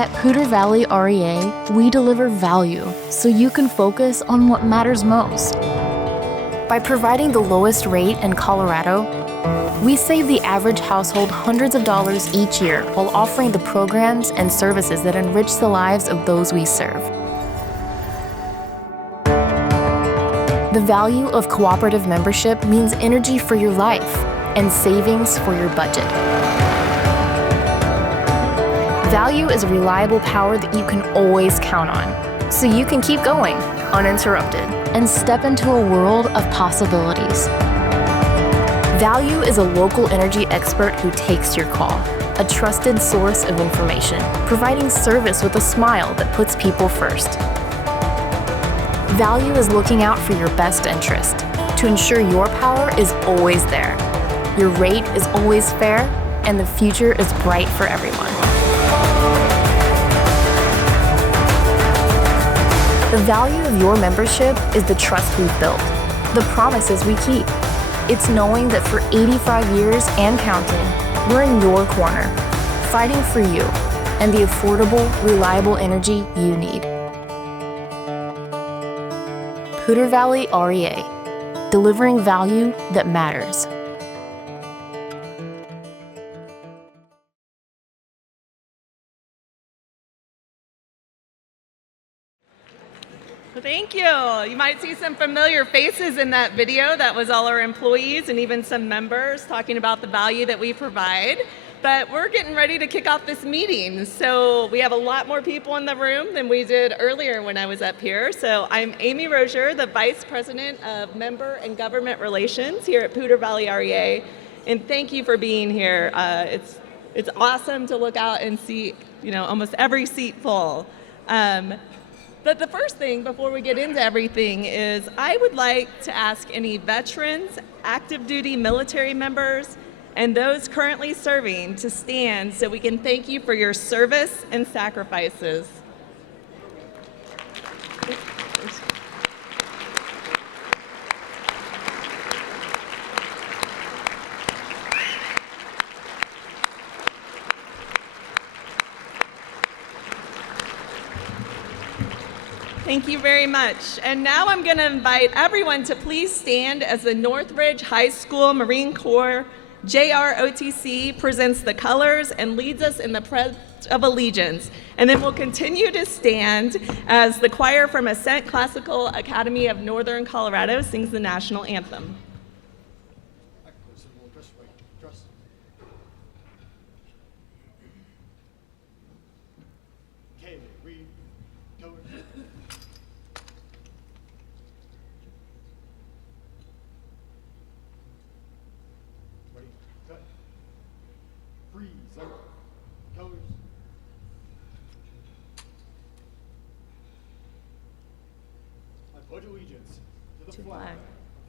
At Poudre Valley REA, we deliver value so you can focus on what matters most. By providing the lowest rate in Colorado, we save the average household hundreds of dollars each year while offering the programs and services that enrich the lives of those we serve. The value of cooperative membership means energy for your life and savings for your budget. Value is a reliable power that you can always count on, so you can keep going uninterrupted and step into a world of possibilities. Value is a local energy expert who takes your call, a trusted source of information, providing service with a smile that puts people first. Value is looking out for your best interest to ensure your power is always there, your rate is always fair, and the future is bright for everyone. The value of your membership is the trust we've built, the promises we keep. It's knowing that for 85 years and counting, we're in your corner, fighting for you and the affordable, reliable energy you need. Poudre Valley REA, delivering value that matters. Thank you. You might see some familiar faces in that video. That was all our employees and even some members talking about the value that we provide. But we're getting ready to kick off this meeting. So we have a lot more people in the room than we did earlier when I was up here. So I'm Amy Rozier, the Vice President of Member and Government Relations here at Poudre Valley REA. And thank you for being here. It's awesome to look out and see, almost every seat full. But the first thing, before we get into everything, is I would like to ask any veterans, active duty military members, and those currently serving to stand so we can thank you for your service and sacrifices. Thank you very much. And now I'm going to invite everyone to please stand as the Northridge High School Marine Corps JROTC presents the colors and leads us in the Pledge of Allegiance. And then we'll continue to stand as the choir from Ascent Classical Academy of Northern Colorado sings the national anthem. Pledge allegiance to the flag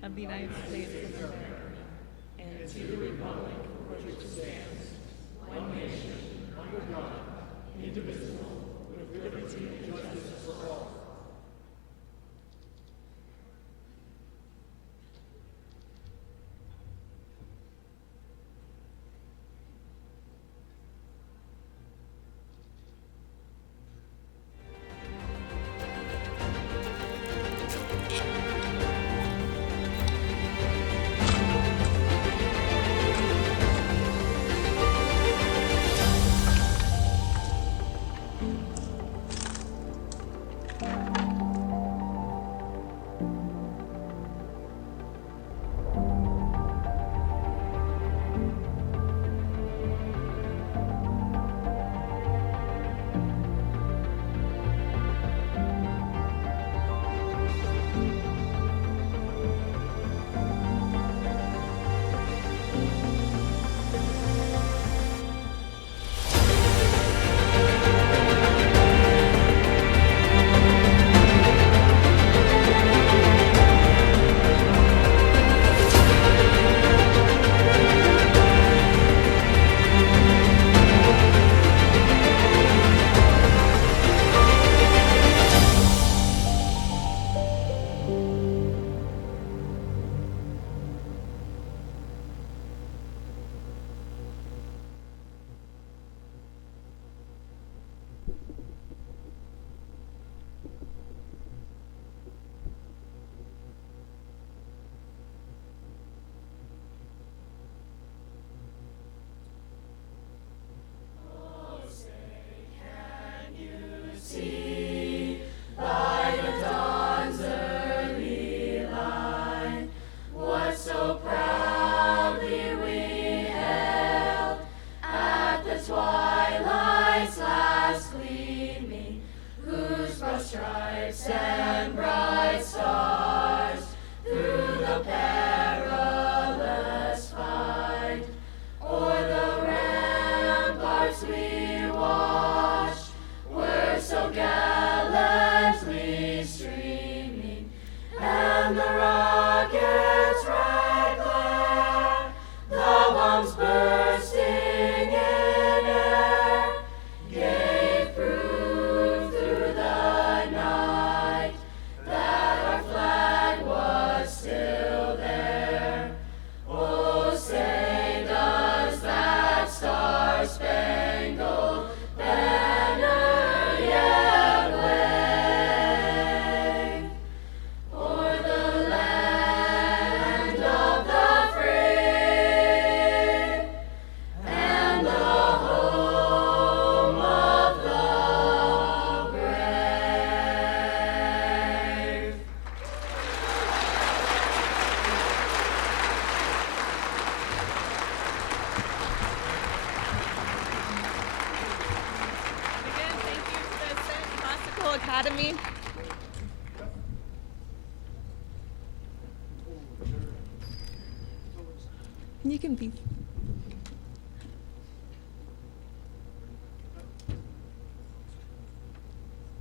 of the United States of America and to the republic for which it stands, one nation, under God, indivisible, with liberty and justice for all. me. You can be.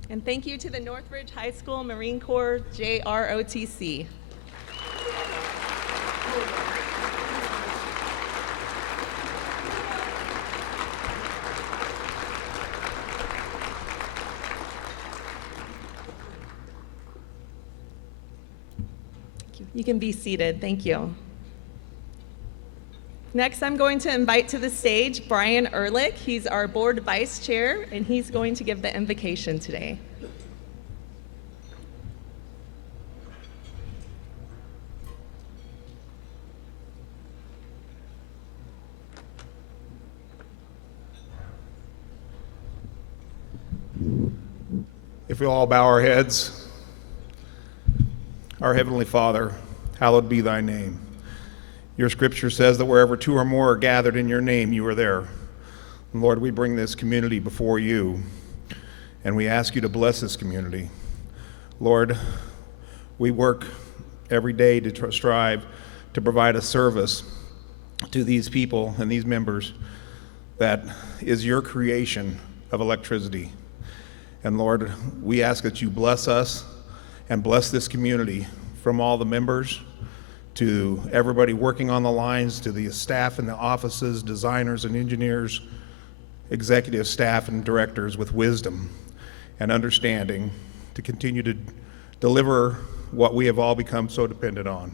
And thank you to the Northridge High School Marine Corps JROTC. You can be seated. Thank you. Next, I'm going to invite to the stage Brian Ehrlich. He's our board vice chair, and he's going to give the invocation today. If we all bow our heads, our Heavenly Father, hallowed be thy name. Your scripture says that wherever two or more are gathered in your name, you are there. And Lord, we bring this community before you, and we ask you to bless this community. Lord, we work every day to strive to provide a service to these people and these members that is your creation of electricity. And Lord, we ask that you bless us and bless this community, from all the members to everybody working on the lines, to the staff in the offices, designers and engineers, executive staff and directors, with wisdom and understanding to continue to deliver what we have all become so dependent on.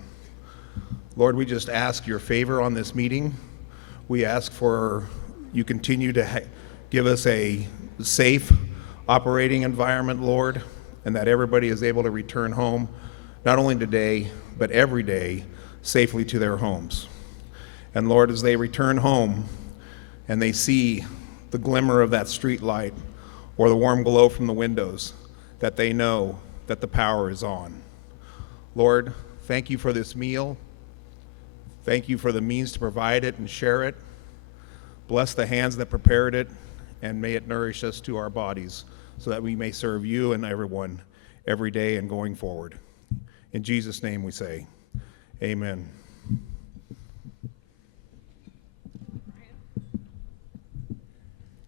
Lord, we just ask your favor on this meeting. We ask for you continue to give us a safe operating environment, Lord, and that everybody is able to return home, not only today, but every day, safely to their homes. And Lord, as they return home and they see the glimmer of that street light or the warm glow from the windows, that they know that the power is on. Lord, thank you for this meal. Thank you for the means to provide it and share it. Bless the hands that prepared it, and may it nourish us to our bodies so that we may serve you and everyone every day and going forward. In Jesus' name we say, amen.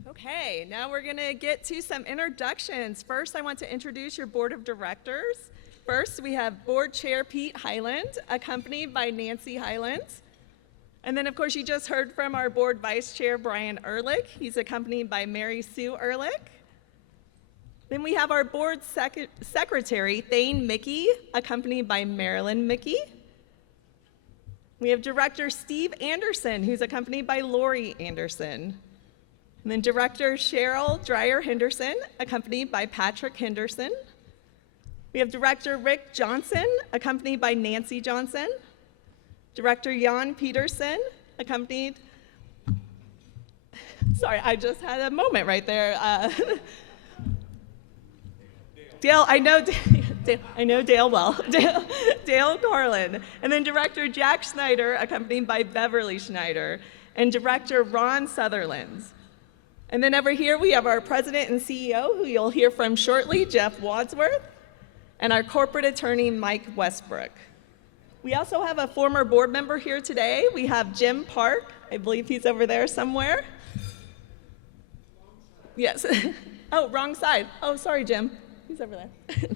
Okay, now we're going to get to some introductions. First, I want to introduce your board of directors. First, we have board chair Pete Highland, accompanied by Nancy Highland. And then, of course, you just heard from our board vice chair, Brian Ehrlich. He's accompanied by Mary Sue Ehrlich. Then we have our board secretary, Thane Mickey, accompanied by Marilyn Mickey. We have director Steve Anderson, who's accompanied by Lori Anderson. And then director Cheryl Dreyer Henderson, accompanied by Patrick Henderson. We have director Rick Johnson, accompanied by Nancy Johnson. Director Jan Peterson, accompanied, sorry, I just had a moment right there. Dale, I know Dale well. Dale Carlin. And then director Jack Schneider, accompanied by Beverly Schneider. And director Ron Sutherland. And then over here we have our president and CEO, who you'll hear from shortly, Jeff Wadsworth. And our corporate attorney, Mike Westbrook. We also have a former board member here today. We have Jim Park. I believe he's over there somewhere. Yes. Oh, wrong side. Oh, sorry, Jim. He's over there.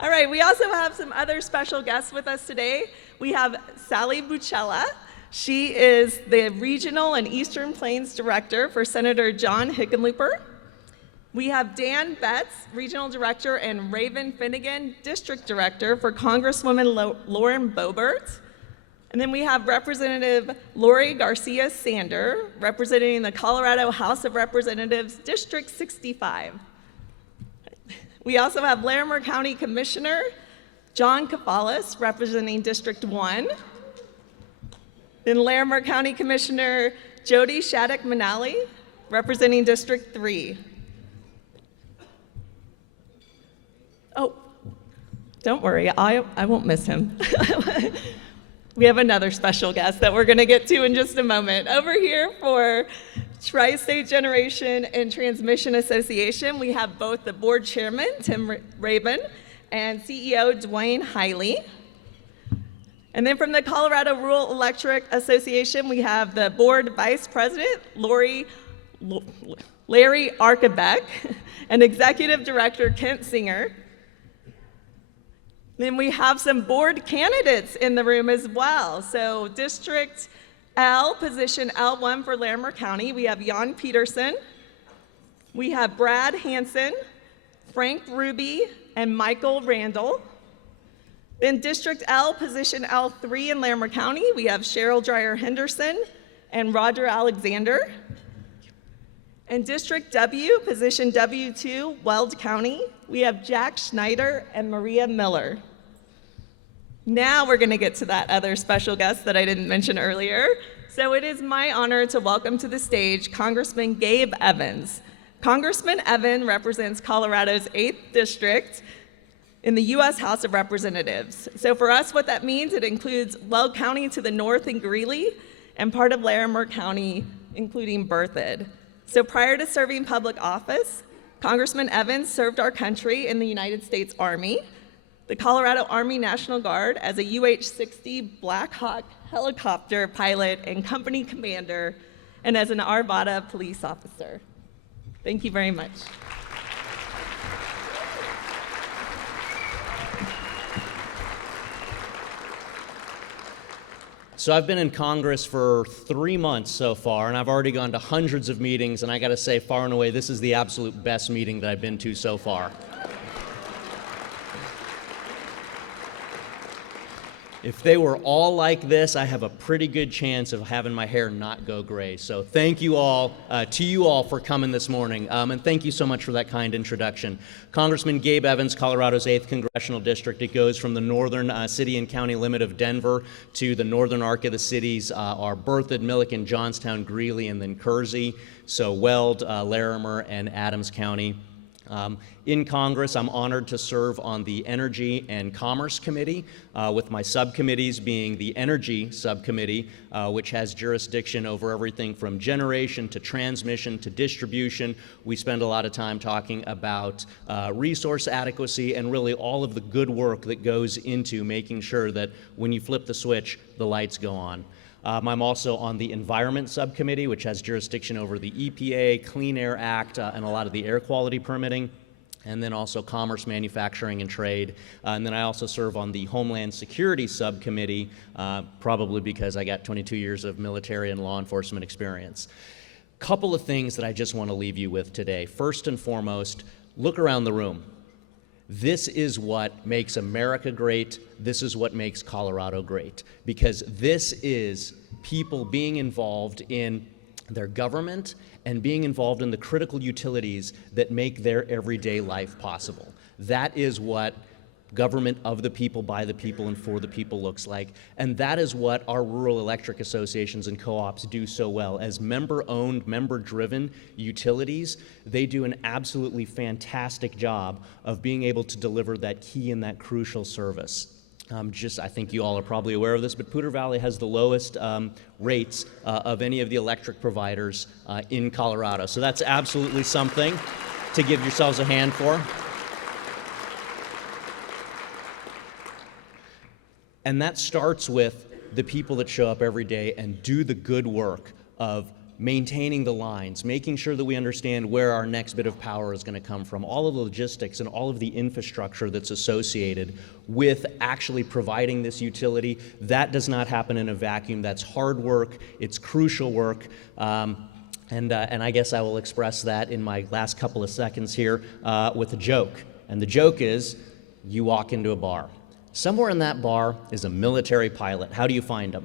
All right, we also have some other special guests with us today. We have Sally Bucella. She is the Regional and Eastern Plains Director for Senator John Hickenlooper. We have Dan Betts, Regional Director, and Raven Finnegan, District Director for Congresswoman Lauren Boebert. And then we have Representative Lori Garcia Sander, representing the Colorado House of Representatives, District 65. We also have Larimer County Commissioner John Kafalis, representing District 1. Then Larimer County Commissioner Jody Shattuck Manali, representing District 3. Oh, don't worry, I won't miss him. We have another special guest that we're going to get to in just a moment. Over here for Tri-State Generation and Transmission Association, we have both the board chairman, Tim Rabin, and CEO, Dwayne Hiley. And then from the Colorado Rural Electric Association, we have the board vice president, Larry Arkabeck, and executive director, Kent Singer. Then we have some board candidates in the room as well. So District L, position L1 for Larimer County, we have Jan Peterson. We have Brad Hansen, Frank Ruby, and Michael Randall. Then District L, position L3 in Larimer County, we have Cheryl Dreyer Henderson and Roger Alexander. In District W, position W2, Weld County, we have Jack Schneider and Maria Miller. Now we're going to get to that other special guest that I didn't mention earlier. So it is my honor to welcome to the stage Congressman Gabe Evans. Congressman Evans represents Colorado's 8th District in the U.S. House of Representatives. So for us, what that means, it includes Weld County to the north in Greeley and part of Larimer County, including Berthoud. So prior to serving public office, Congressman Evans served our country in the United States Army, the Colorado Army National Guard as a UH-60 Black Hawk helicopter pilot and company commander, and as an Arvada police officer. Thank you very much. So I've been in Congress for 3 months so far, and I've already gone to hundreds of meetings, and I gotta say, far and away, this is the absolute best meeting that I've been to so far. If they were all like this, I have a pretty good chance of having my hair not go gray. So thank you all, to you all for coming this morning, and thank you so much for that kind introduction. Congressman Gabe Evans, Colorado's 8th Congressional District. It goes from the northern city and county limit of Denver to the northern arc of the cities are Berthoud, Milliken, Johnstown, Greeley, and then Kersey. So Weld, Larimer, and Adams County. In Congress, I'm honored to serve on the Energy and Commerce Committee, with my subcommittees being the Energy Subcommittee, which has jurisdiction over everything from generation to transmission to distribution. We spend a lot of time talking about resource adequacy and really all of the good work that goes into making sure that when you flip the switch, the lights go on. I'm also on the Environment Subcommittee, which has jurisdiction over the EPA, Clean Air Act, and a lot of the air quality permitting, and then also Commerce, Manufacturing, and Trade. And then I also serve on the Homeland Security Subcommittee, probably because I got 22 years of military and law enforcement experience. Couple of things that I just want to leave you with today. First and foremost, look around the room. This is what makes America great. This is what makes Colorado great, because this is people being involved in their government and being involved in the critical utilities that make their everyday life possible. That is what government of the people, by the people, and for the people looks like. And that is what our rural electric associations and co-ops do so well. As member-owned, member-driven utilities, they do an absolutely fantastic job of being able to deliver that key and that crucial service. I think you all are probably aware of this, but Poudre Valley has the lowest rates of any of the electric providers in Colorado. So that's absolutely something to give yourselves a hand for. And that starts with the people that show up every day and do the good work of maintaining the lines, making sure that we understand where our next bit of power is going to come from, all of the logistics and all of the infrastructure that's associated with actually providing this utility. That does not happen in a vacuum. That's hard work. It's crucial work. And I guess I will express that in my last couple of seconds here with a joke. And the joke is, you walk into a bar. Somewhere in that bar is a military pilot. How do you find him?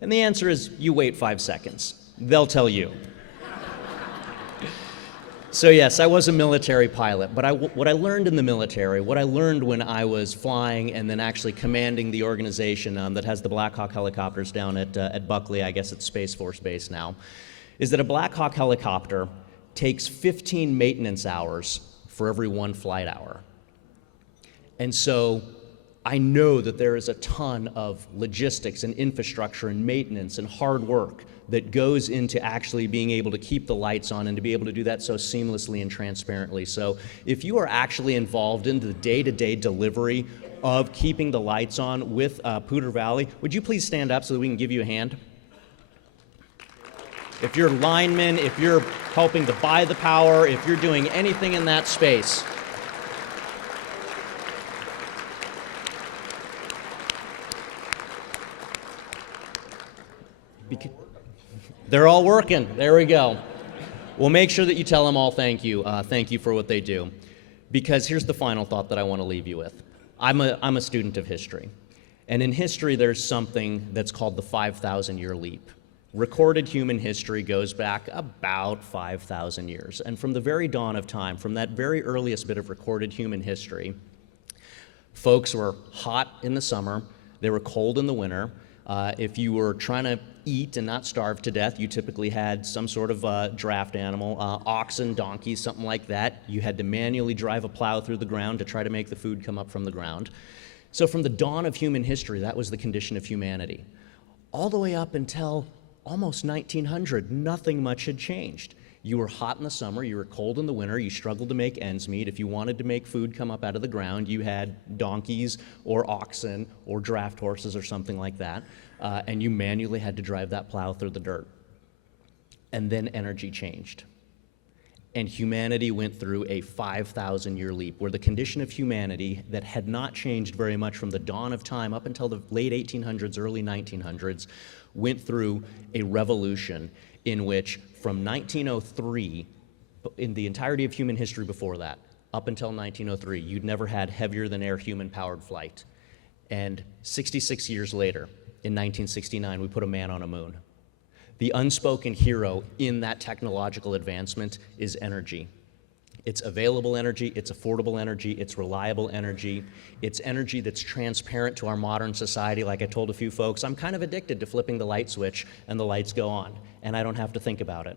And the answer is, you wait 5 seconds. They'll tell you. So yes, I was a military pilot, but what I learned in the military, what I learned when I was flying and then actually commanding the organization that has the Black Hawk helicopters down at Buckley, I guess it's Space Force Base now, is that a Black Hawk helicopter takes 15 maintenance hours for every 1 flight hour. And so I know that there is a ton of logistics and infrastructure and maintenance and hard work that goes into actually being able to keep the lights on and to be able to do that so seamlessly and transparently. So if you are actually involved in the day-to-day delivery of keeping the lights on with Poudre Valley, would you please stand up so that we can give you a hand? If you're linemen, if you're helping to buy the power, if you're doing anything in that space, they're all working. There we go. Well, make sure that you tell them all thank you. Thank you for what they do. Because here's the final thought that I want to leave you with. I'm a student of history. And in history, there's something that's called the 5,000-year leap. Recorded human history goes back about 5,000 years. And from the very dawn of time, from that very earliest bit of recorded human history, folks were hot in the summer, they were cold in the winter. If you were trying to eat and not starve to death, you typically had some sort of draft animal, oxen, donkeys, something like that. You had to manually drive a plow through the ground to try to make the food come up from the ground. So from the dawn of human history, that was the condition of humanity. All the way up until almost 1900, nothing much had changed. You were hot in the summer, you were cold in the winter, you struggled to make ends meet. If you wanted to make food come up out of the ground, you had donkeys or oxen or draft horses or something like that, and you manually had to drive that plow through the dirt. And then energy changed. And humanity went through a 5,000-year leap where the condition of humanity that had not changed very much from the dawn of time up until the late 1800s, early 1900s, went through a revolution in which from 1903, in the entirety of human history before that, up until 1903, you'd never had heavier than air human-powered flight. And 66 years later, in 1969, we put a man on a moon. The unspoken hero in that technological advancement is energy. It's available energy, it's affordable energy, it's reliable energy, it's energy that's transparent to our modern society. Like I told a few folks, I'm kind of addicted to flipping the light switch and the lights go on, and I don't have to think about it.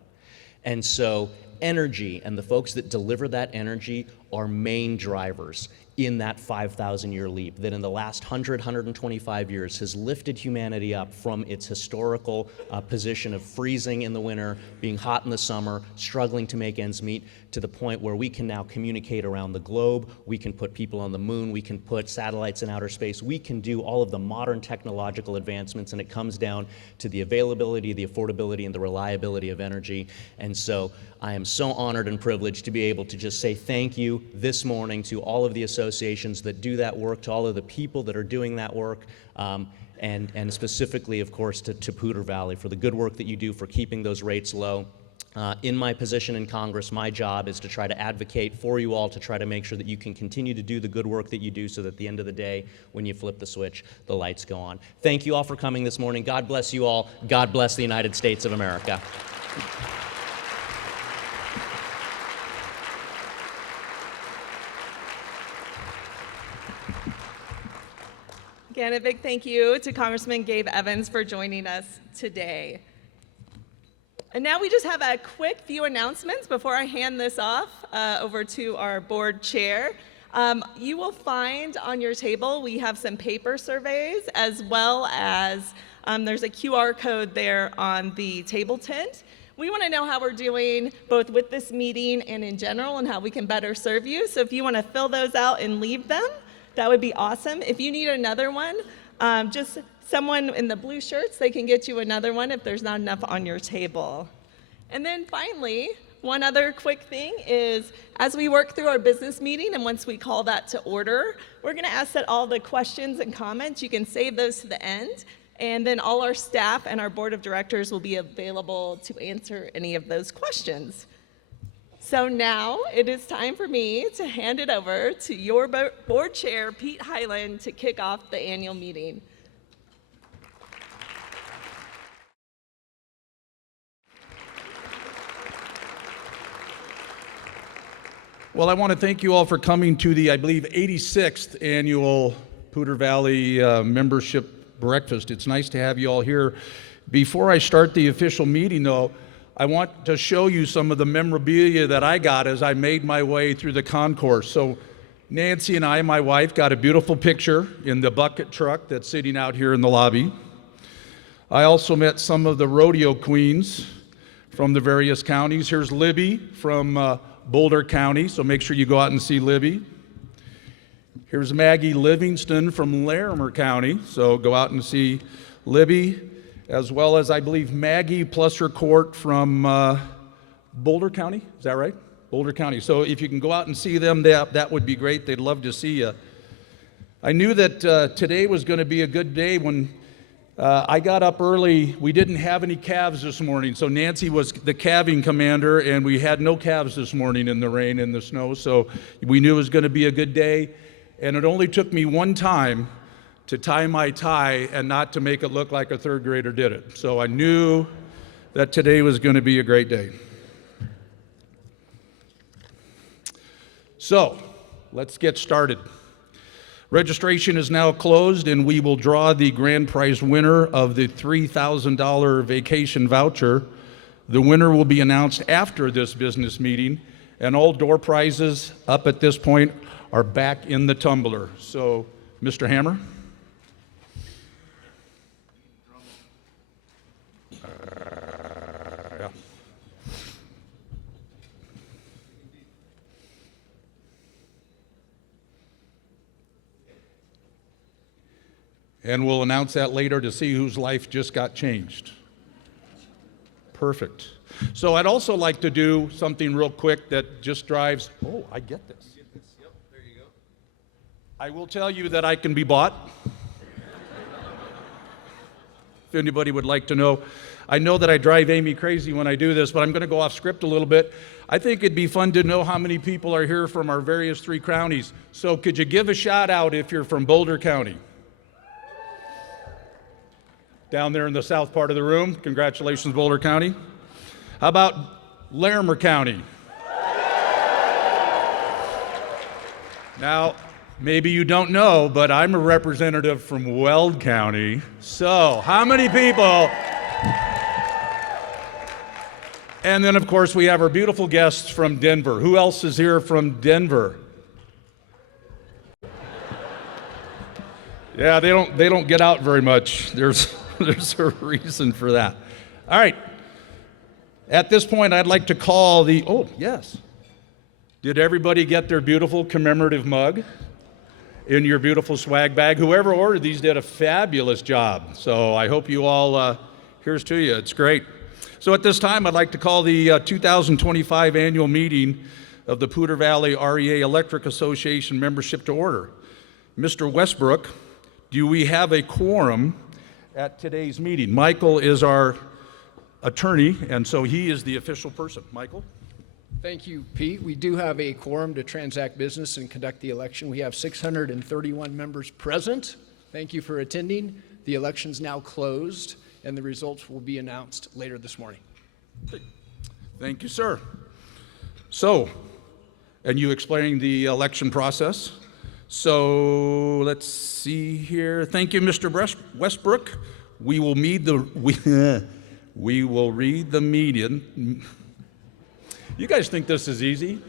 And so energy and the folks that deliver that energy are main drivers in that 5,000-year leap that in the last 125 years has lifted humanity up from its historical position of freezing in the winter, being hot in the summer, struggling to make ends meet, to the point where we can now communicate around the globe, we can put people on the moon, we can put satellites in outer space, we can do all of the modern technological advancements, and it comes down to the availability, the affordability, and the reliability of energy. And so I am so honored and privileged to be able to just say thank you this morning to all of the associations that do that work, to all of the people that are doing that work, and specifically, of course, to Poudre Valley for the good work that you do for keeping those rates low. In my position in Congress, my job is to try to advocate for you all to try to make sure that you can continue to do the good work that you do so that at the end of the day, when you flip the switch, the lights go on. Thank you all for coming this morning. God bless you all. God bless the United States of America. Again, a big thank you to Congressman Gabe Evans for joining us today. And now we just have a quick few announcements before I hand this off over to our board chair. You will find on your table, we have some paper surveys, as well as there's a QR code there on the table tent. We want to know how we're doing both with this meeting and in general and how we can better serve you. So if you want to fill those out and leave them, that would be awesome. If you need another one, just someone in the blue shirts, they can get you another one if there's not enough on your table. And then finally, one other quick thing is, as we work through our business meeting and once we call that to order, we're going to ask that all the questions and comments, you can save those to the end, and then all our staff and our board of directors will be available to answer any of those questions. So now it is time for me to hand it over to your board chair, Pete Highland, to kick off the annual meeting. Well, I want to thank you all for coming to the, I believe, 86th annual Poudre Valley membership breakfast. It's nice to have you all here. Before I start the official meeting, though, I want to show you some of the memorabilia that I got as I made my way through the concourse. So Nancy and I, my wife, got a beautiful picture in the bucket truck that's sitting out here in the lobby. I also met some of the rodeo queens from the various counties. Here's Libby from Boulder County, so make sure you go out and see Libby. Here's Maggie Livingston from Larimer County, so go out and see Libby, as well as I believe Maggie plus her court from Boulder County, is that right? Boulder County. So if you can go out and see them, that would be great. They'd love to see you. I knew that today was going to be a good day when I got up early. We didn't have any calves this morning, so Nancy was the calving commander, and we had no calves this morning in the rain and the snow, so we knew it was going to be a good day. And it only took me one time to tie my tie and not to make it look like a third grader did it. So I knew that today was going to be a great day. So, let's get started. Registration is now closed, and we will draw the grand prize winner of the $3,000 vacation voucher. The winner will be announced after this business meeting, and all door prizes up at this point are back in the tumbler. So, Mr. Hammer. And we'll announce that later to see whose life just got changed. Perfect. So I'd also like to do something real quick that just drives, oh, I get this. Yep, there you go. I will tell you that I can be bought. If anybody would like to know. I know that I drive Amy crazy when I do this, but I'm going to go off script a little bit. I think it'd be fun to know how many people are here from our various 3 counties. So could you give a shout out if you're from Boulder County? Down there in the south part of the room. Congratulations, Boulder County. How about Larimer County? Now, maybe you don't know, but I'm a representative from Weld County. So, how many people? And then, of course, we have our beautiful guests from Denver. Who else is here from Denver? Yeah, they don't get out very much. There's a reason for that. All right. At this point, I'd like to call the, oh, yes. Did everybody get their beautiful commemorative mug in your beautiful swag bag? Whoever ordered these did a fabulous job. So I hope you all, here's to you. It's great. So at this time, I'd like to call the 2025 annual meeting of the Poudre Valley REA Electric Association membership to order. Mr. Westbrook, do we have a quorum at today's meeting? Michael is our attorney, and so he is the official person. Michael? Thank you, Pete. We do have a quorum to transact business and conduct the election. We have 631 members present. Thank you for attending. The election's now closed, and the results will be announced later this morning. Thank you, sir. So, and you explaining the election process. So let's see here. Thank you, Mr. Westbrook. We will read the median. You guys think this is easy?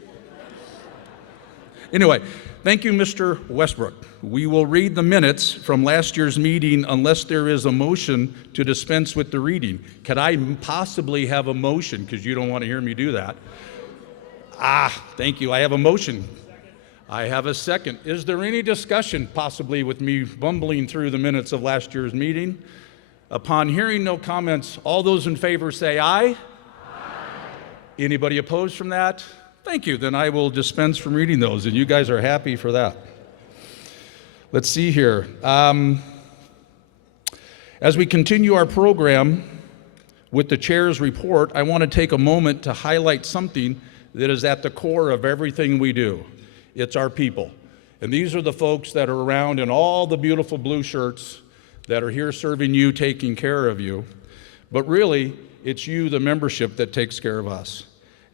Anyway, thank you, Mr. Westbrook. We will read the minutes from last year's meeting unless there is a motion to dispense with the reading. Could I possibly have a motion? Because you don't want to hear me do that. Thank you. I have a motion. I have a second. Is there any discussion possibly with me bumbling through the minutes of last year's meeting? Upon hearing no comments, all those in favor say aye. Aye. Anybody opposed from that? Thank you. Then I will dispense from reading those, and you guys are happy for that. Let's see here. As we continue our program with the chair's report, I want to take a moment to highlight something that is at the core of everything we do. It's our people. And these are the folks that are around in all the beautiful blue shirts that are here serving you, taking care of you. But really, it's you, the membership, that takes care of us.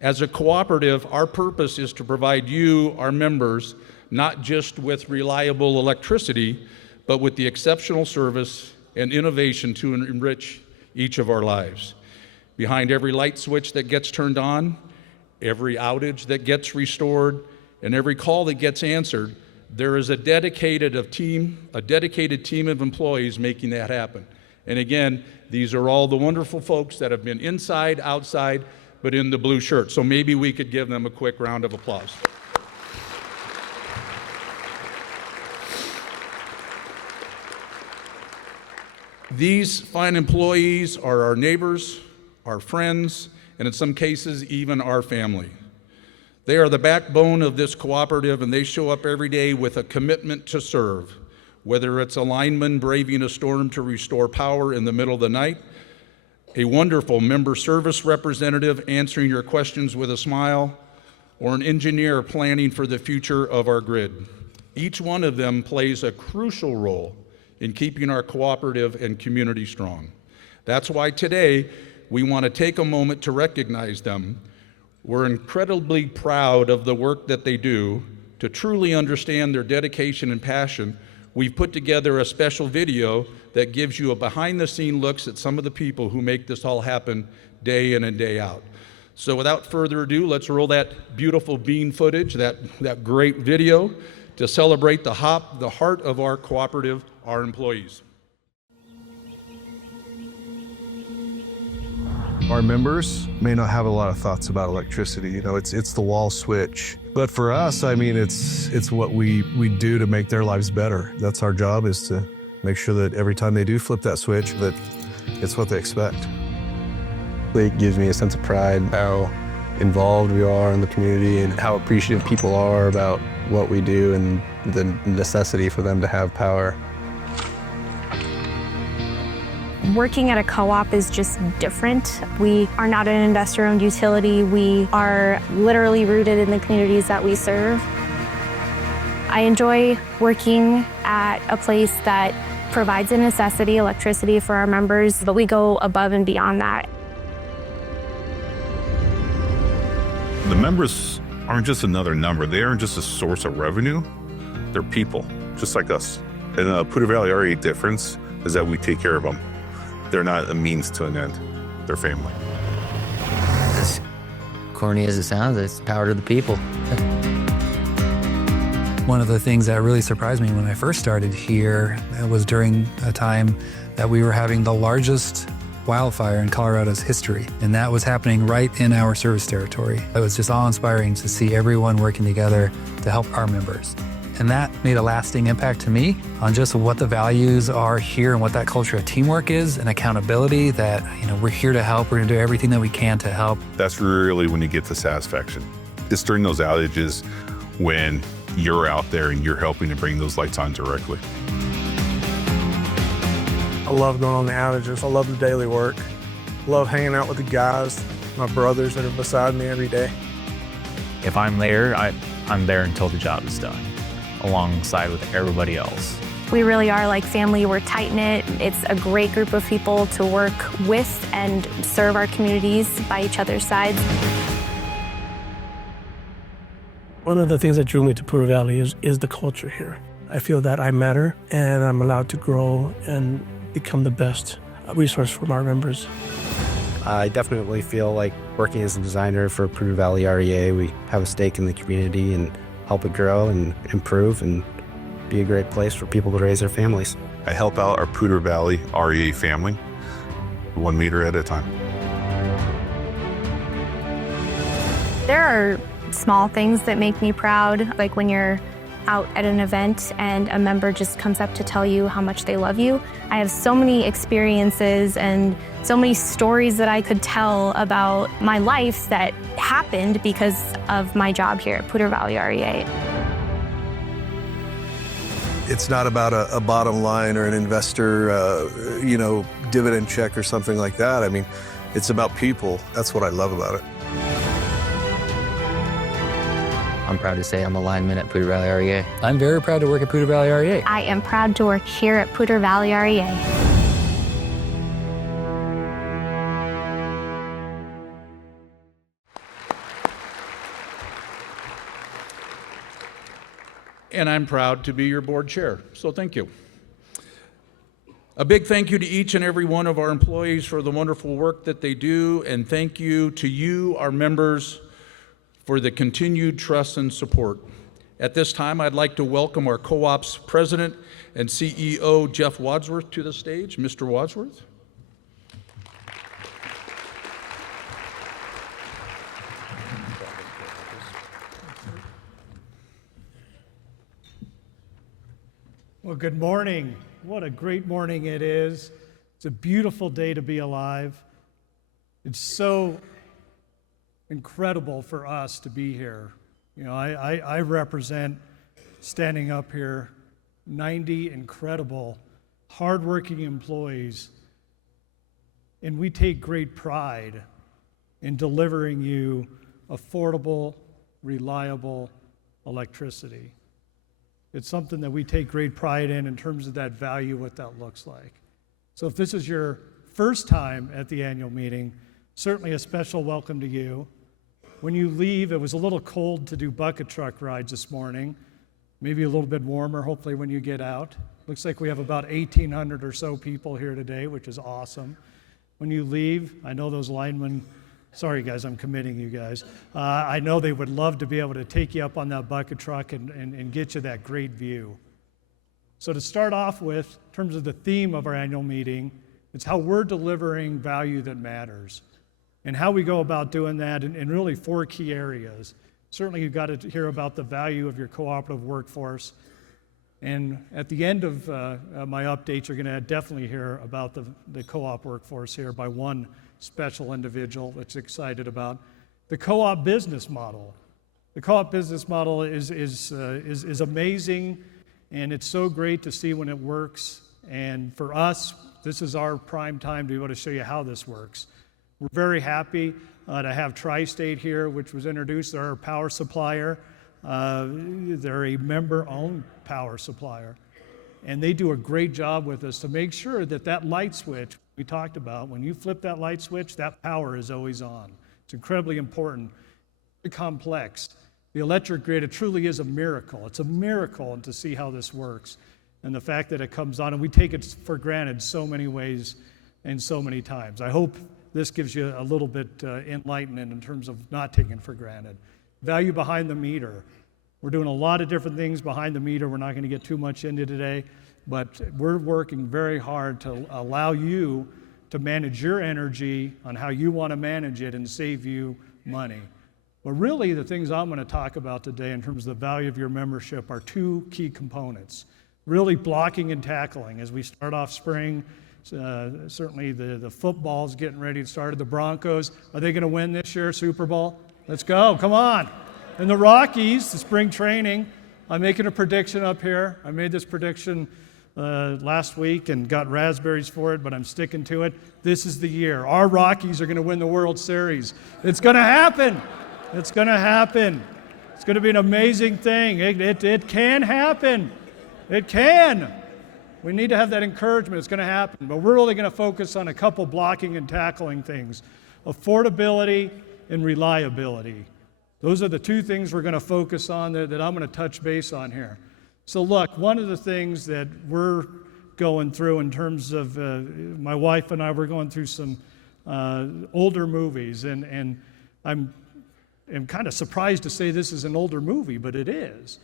As a cooperative, our purpose is to provide you, our members, not just with reliable electricity, but with the exceptional service and innovation to enrich each of our lives. Behind every light switch that gets turned on, every outage that gets restored, and every call that gets answered, there is a dedicated team of employees making that happen. And again, these are all the wonderful folks that have been inside, outside, but in the blue shirt. So maybe we could give them a quick round of applause. These fine employees are our neighbors, our friends, and in some cases, even our family. They are the backbone of this cooperative, and they show up every day with a commitment to serve, whether it's a lineman braving a storm to restore power in the middle of the night, a wonderful member service representative answering your questions with a smile, or an engineer planning for the future of our grid. Each one of them plays a crucial role in keeping our cooperative and community strong. That's why today we want to take a moment to recognize them. We're incredibly proud of the work that they do. To truly understand their dedication and passion, we've put together a special video that gives you a behind-the-scene looks at some of the people who make this all happen day in and day out. So without further ado, let's roll that beautiful bean footage, that great video, to celebrate the heart of our cooperative, our employees. Our members may not have a lot of thoughts about electricity. You know, it's the wall switch. But for us, I mean, it's what we do to make their lives better. That's our job, is to make sure that every time they do flip that switch, that it's what they expect. It gives me a sense of pride, how involved we are in the community and how appreciative people are about what we do and the necessity for them to have power. Working at a co-op is just different. We are not an investor-owned utility. We are literally rooted in the communities that we serve. I enjoy working at a place that provides a necessity, electricity for our members, but we go above and beyond that. The members aren't just another number. They aren't just a source of revenue. They're people, just like us. And the Poudre Valley REA difference is that we take care of them. They're not a means to an end. They're family. As corny as it sounds, it's power to the people. One of the things that really surprised me when I first started here was during a time that we were having the largest wildfire in Colorado's history, and that was happening right in our service territory. It was just awe-inspiring to see everyone working together to help our members. And that made a lasting impact to me on just what the values are here and what that culture of teamwork is and accountability, that, you know, we're here to help, we're gonna do everything that we can to help. That's really when you get the satisfaction. It's during those outages when you're out there and you're helping to bring those lights on directly. I love going on the outages. I love the daily work. I love hanging out with the guys, my brothers that are beside me every day. If I'm there, I'm there until the job is done, alongside with everybody else. We really are like family. We're tight-knit. It's a great group of people to work with and serve our communities by each other's sides. One of the things that drew me to Poudre Valley is the culture here. I feel that I matter and I'm allowed to grow and become the best resource for our members. I definitely feel like working as a designer for Poudre Valley REA, we have a stake in the community and help it grow and improve and be a great place for people to raise their families. I help out our Poudre Valley REA family, 1 meter at a time. There are small things that make me proud, like when you're out at an event and a member just comes up to tell you how much they love you. I have so many experiences and so many stories that I could tell about my life that happened because of my job here at Poudre Valley REA. It's not about a bottom line or an investor, dividend check or something like that. I mean, it's about people. That's what I love about it. I'm proud to say I'm a lineman at Poudre Valley REA. I'm very proud to work at Poudre Valley REA. I am proud to work here at Poudre Valley REA. And I'm proud to be your board chair, so thank you. A big thank you to each and every one of our employees for the wonderful work that they do, and thank you to you, our members, for the continued trust and support. At this time, I'd like to welcome our co-op's president and CEO, Jeff Wadsworth, to the stage. Mr. Wadsworth. Well, good morning. What a great morning it is. It's a beautiful day to be alive. It's so incredible for us to be here. You know, I represent, standing up here, 90 incredible, hardworking employees, and we take great pride in delivering you affordable, reliable electricity. It's something that we take great pride in terms of that value, what that looks like. So if this is your first time at the annual meeting, certainly a special welcome to you. When you leave, it was a little cold to do bucket truck rides this morning, maybe a little bit warmer, hopefully, when you get out. Looks like we have about 1,800 or so people here today, which is awesome. When you leave, I know those linemen, sorry guys, I'm committing you guys. I know they would love to be able to take you up on that bucket truck and get you that great view. So to start off with, in terms of the theme of our annual meeting, it's how we're delivering value that matters and how we go about doing that in really 4 key areas. Certainly you've got to hear about the value of your cooperative workforce. And at the end of my updates, you're going to definitely hear about the co-op workforce here by one special individual that's excited about the co-op business model. The co-op business model is amazing, and it's so great to see when it works. And for us, this is our prime time to be able to show you how this works. We're very happy to have Tri-State here, which was introduced. They're our power supplier. They're a member-owned power supplier. And they do a great job with us to make sure that that light switch we talked about, when you flip that light switch, that power is always on. It's incredibly important, complex. The electric grid, it truly is a miracle. It's a miracle to see how this works. And the fact that it comes on, and we take it for granted so many ways and so many times. I hope this gives you a little bit enlightenment in terms of not taking it for granted. Value behind the meter. We're doing a lot of different things behind the meter. We're not going to get too much into today, but we're working very hard to allow you to manage your energy on how you want to manage it and save you money. But really, the things I'm going to talk about today in terms of the value of your membership are 2 key components. Really blocking and tackling as we start off spring. Certainly the football's getting ready to start. The Broncos, are they going to win this year, Super Bowl? Let's go, come on. And the Rockies, the spring training, I'm making a prediction up here. I made this prediction last week and got raspberries for it, but I'm sticking to it. This is the year. Our Rockies are going to win the World Series. It's going to happen. It's going to happen. It's going to be an amazing thing. It can happen. It can. We need to have that encouragement. It's going to happen. But we're really going to focus on a couple blocking and tackling things. Affordability and reliability. Those are the 2 things we're going to focus on that I'm going to touch base on here. So look, one of the things that we're going through in terms of, my wife and I were going through some older movies, and I'm kind of surprised to say this is an older movie, but it is.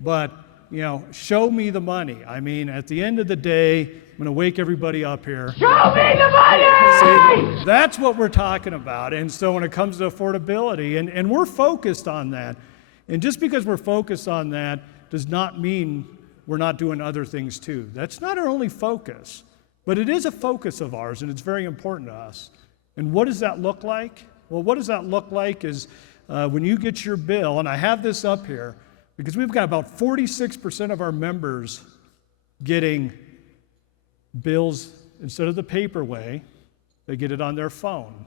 But, you know, show me the money. I mean, at the end of the day, I'm going to wake everybody up here. Show me the money! See, that's what we're talking about. And so when it comes to affordability, and we're focused on that. And just because we're focused on that does not mean we're not doing other things too. That's not our only focus, but it is a focus of ours, and it's very important to us. And what does that look like? Well, what does that look like is when you get your bill, and I have this up here, because we've got about 46% of our members getting bills instead of the paper way, they get it on their phone.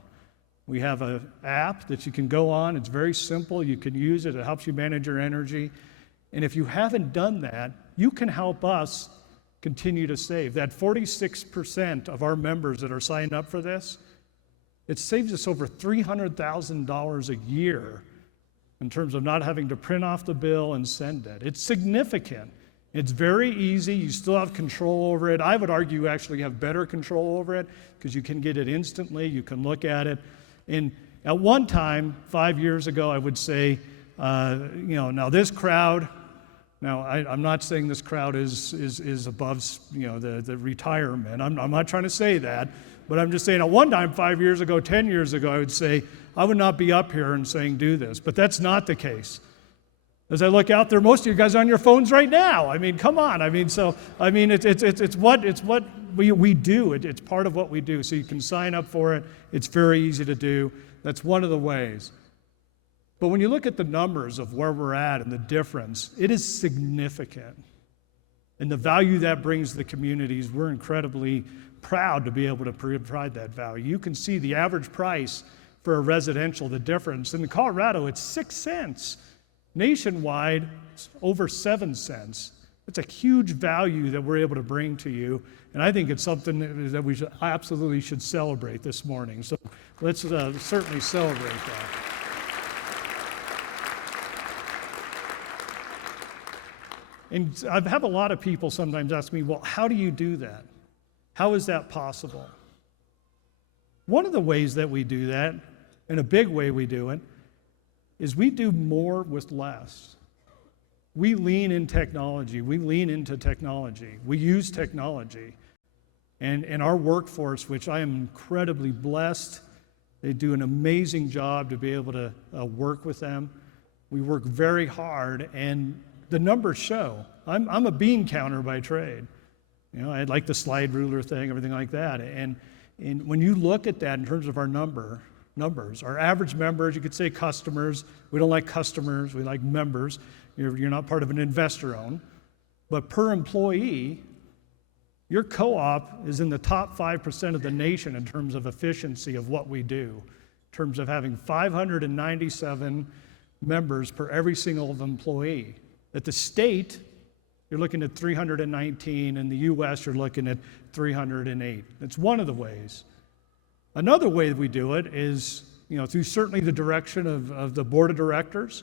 We have an app that you can go on. It's very simple. You can use it. It helps you manage your energy. And if you haven't done that, you can help us continue to save. That 46% of our members that are signed up for this, it saves us over $300,000 a year in terms of not having to print off the bill and send it. It's significant. It's very easy. You still have control over it. I would argue you actually have better control over it because you can get it instantly. You can look at it. And at one time, 5 years ago, I would say, now this crowd, Now, I'm not saying this crowd is above, the retirement. I'm not trying to say that, but I'm just saying at one time, 5 years ago, 10 years ago, I would say I would not be up here and saying do this, but that's not the case. As I look out there, most of you guys are on your phones right now. I mean, come on. It's what we do. It's part of what we do. So you can sign up for it. It's very easy to do. That's one of the ways. But when you look at the numbers of where we're at and the difference, it is significant. And the value that brings to the communities, we're incredibly proud to be able to provide that value. You can see the average price for a residential, the difference. In Colorado, it's 6 cents. Nationwide, it's over 7 cents. It's a huge value that we're able to bring to you. And I think it's something that we absolutely should celebrate this morning. So let's certainly celebrate that. And I have a lot of people sometimes ask me, well, how do you do that? How is that possible? One of the ways that we do that, and a big way we do it, is we do more with less. We lean in technology. We lean into technology. We use technology. And our workforce, which I am incredibly blessed, they do an amazing job to be able to work with them. We work very hard, and the numbers show. I'm a bean counter by trade. I like the slide ruler thing, everything like that. And when you look at that in terms of our numbers, our average members, you could say customers. We don't like customers, we like members. You're not part of an investor-owned. But per employee, your co-op is in the top 5% of the nation in terms of efficiency of what we do, in terms of having 597 members per every single employee. At the state, you're looking at 319. In the U.S., you're looking at 308. That's one of the ways. Another way that we do it is, through certainly the direction of the board of directors,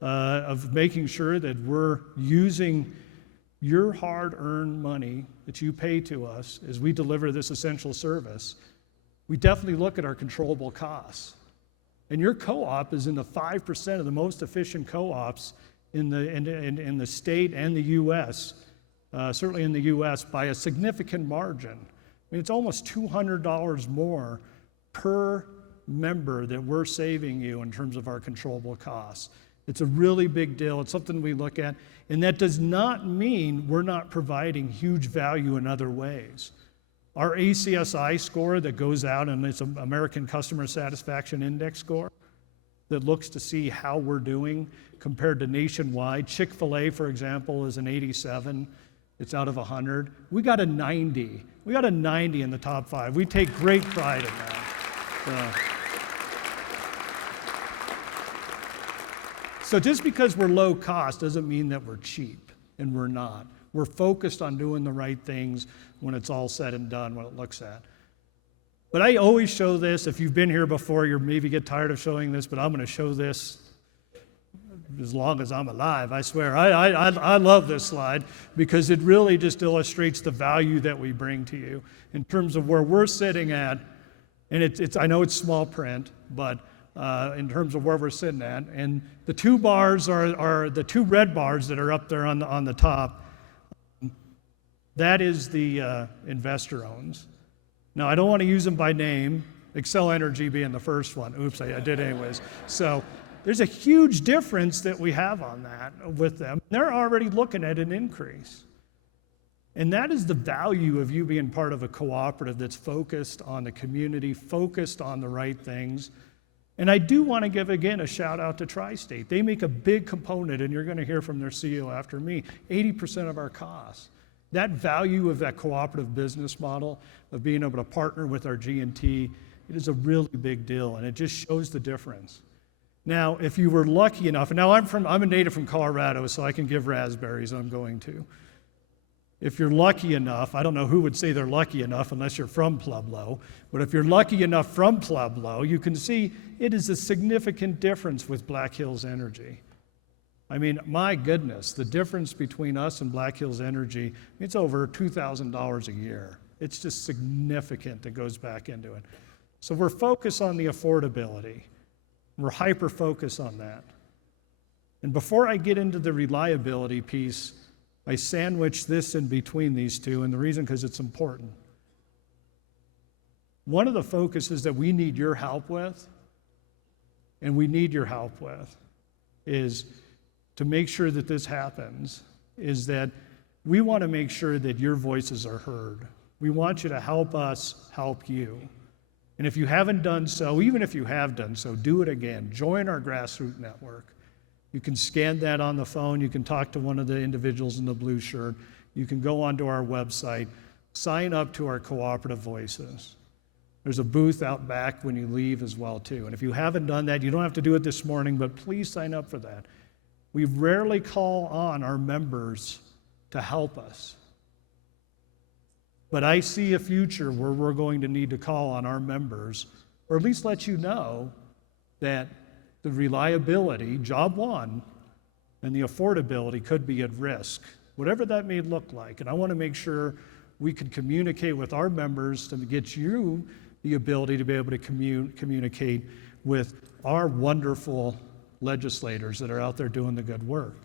of making sure that we're using your hard-earned money that you pay to us as we deliver this essential service. We definitely look at our controllable costs. And your co-op is in the 5% of the most efficient co-ops in the state and the U.S., certainly in the U.S., by a significant margin. I mean, it's almost $200 more per member that we're saving you in terms of our controllable costs. It's a really big deal. It's something we look at. And that does not mean we're not providing huge value in other ways. Our ACSI score that goes out, and it's an American Customer Satisfaction Index score, that looks to see how we're doing compared to nationwide. Chick-fil-A, for example, is an 87. It's out of 100. We got a 90. We got a 90 in the top 5. We take great pride in that. So just because we're low cost doesn't mean that we're cheap, and we're not. We're focused on doing the right things when it's all said and done, what it looks at. But I always show this. If you've been here before, you maybe get tired of showing this, but I'm going to show this as long as I'm alive, I swear. I love this slide because it really just illustrates the value that we bring to you in terms of where we're sitting at. And I know it's small print, but in terms of where we're sitting at. And the two bars are the two red bars that are up there on the top. That is the investor owns. Now, I don't want to use them by name, Xcel Energy being the first one. Oops, I did anyways. So there's a huge difference that we have on that with them. They're already looking at an increase. And that is the value of you being part of a cooperative that's focused on the community, focused on the right things. And I do want to give, again, a shout out to Tri-State. They make a big component, and you're going to hear from their CEO after me, 80% of our costs. That value of that cooperative business model, of being able to partner with our G&T, it is a really big deal, and it just shows the difference. Now, if you were lucky enough, and now I'm a native from Colorado, so I can give raspberries, I'm going to. If you're lucky enough, I don't know who would say they're lucky enough unless you're from Pueblo, but if you're lucky enough from Pueblo, you can see it is a significant difference with Black Hills Energy. I mean, my goodness, the difference between us and Black Hills Energy, it's over $2,000 a year. It's just significant that goes back into it. So we're focused on the affordability. We're hyper-focused on that. And before I get into the reliability piece, I sandwich this in between these two, and the reason because it's important. One of the focuses that we need your help with, and we need your help with, is to make sure that this happens, is that we want to make sure that your voices are heard. We want you to help us help you. And if you haven't done so, even if you have done so, do it again. Join our grassroots network. You can scan that on the phone. You can talk to one of the individuals in the blue shirt. You can go onto our website, sign up to our cooperative voices. There's a booth out back when you leave as well, too. And if you haven't done that, you don't have to do it this morning, but please sign up for that. We rarely call on our members to help us. But I see a future where we're going to need to call on our members, or at least let you know that the reliability, job one, and the affordability could be at risk, whatever that may look like. And I want to make sure we can communicate with our members to get you the ability to be able to communicate with our wonderful legislators that are out there doing the good work.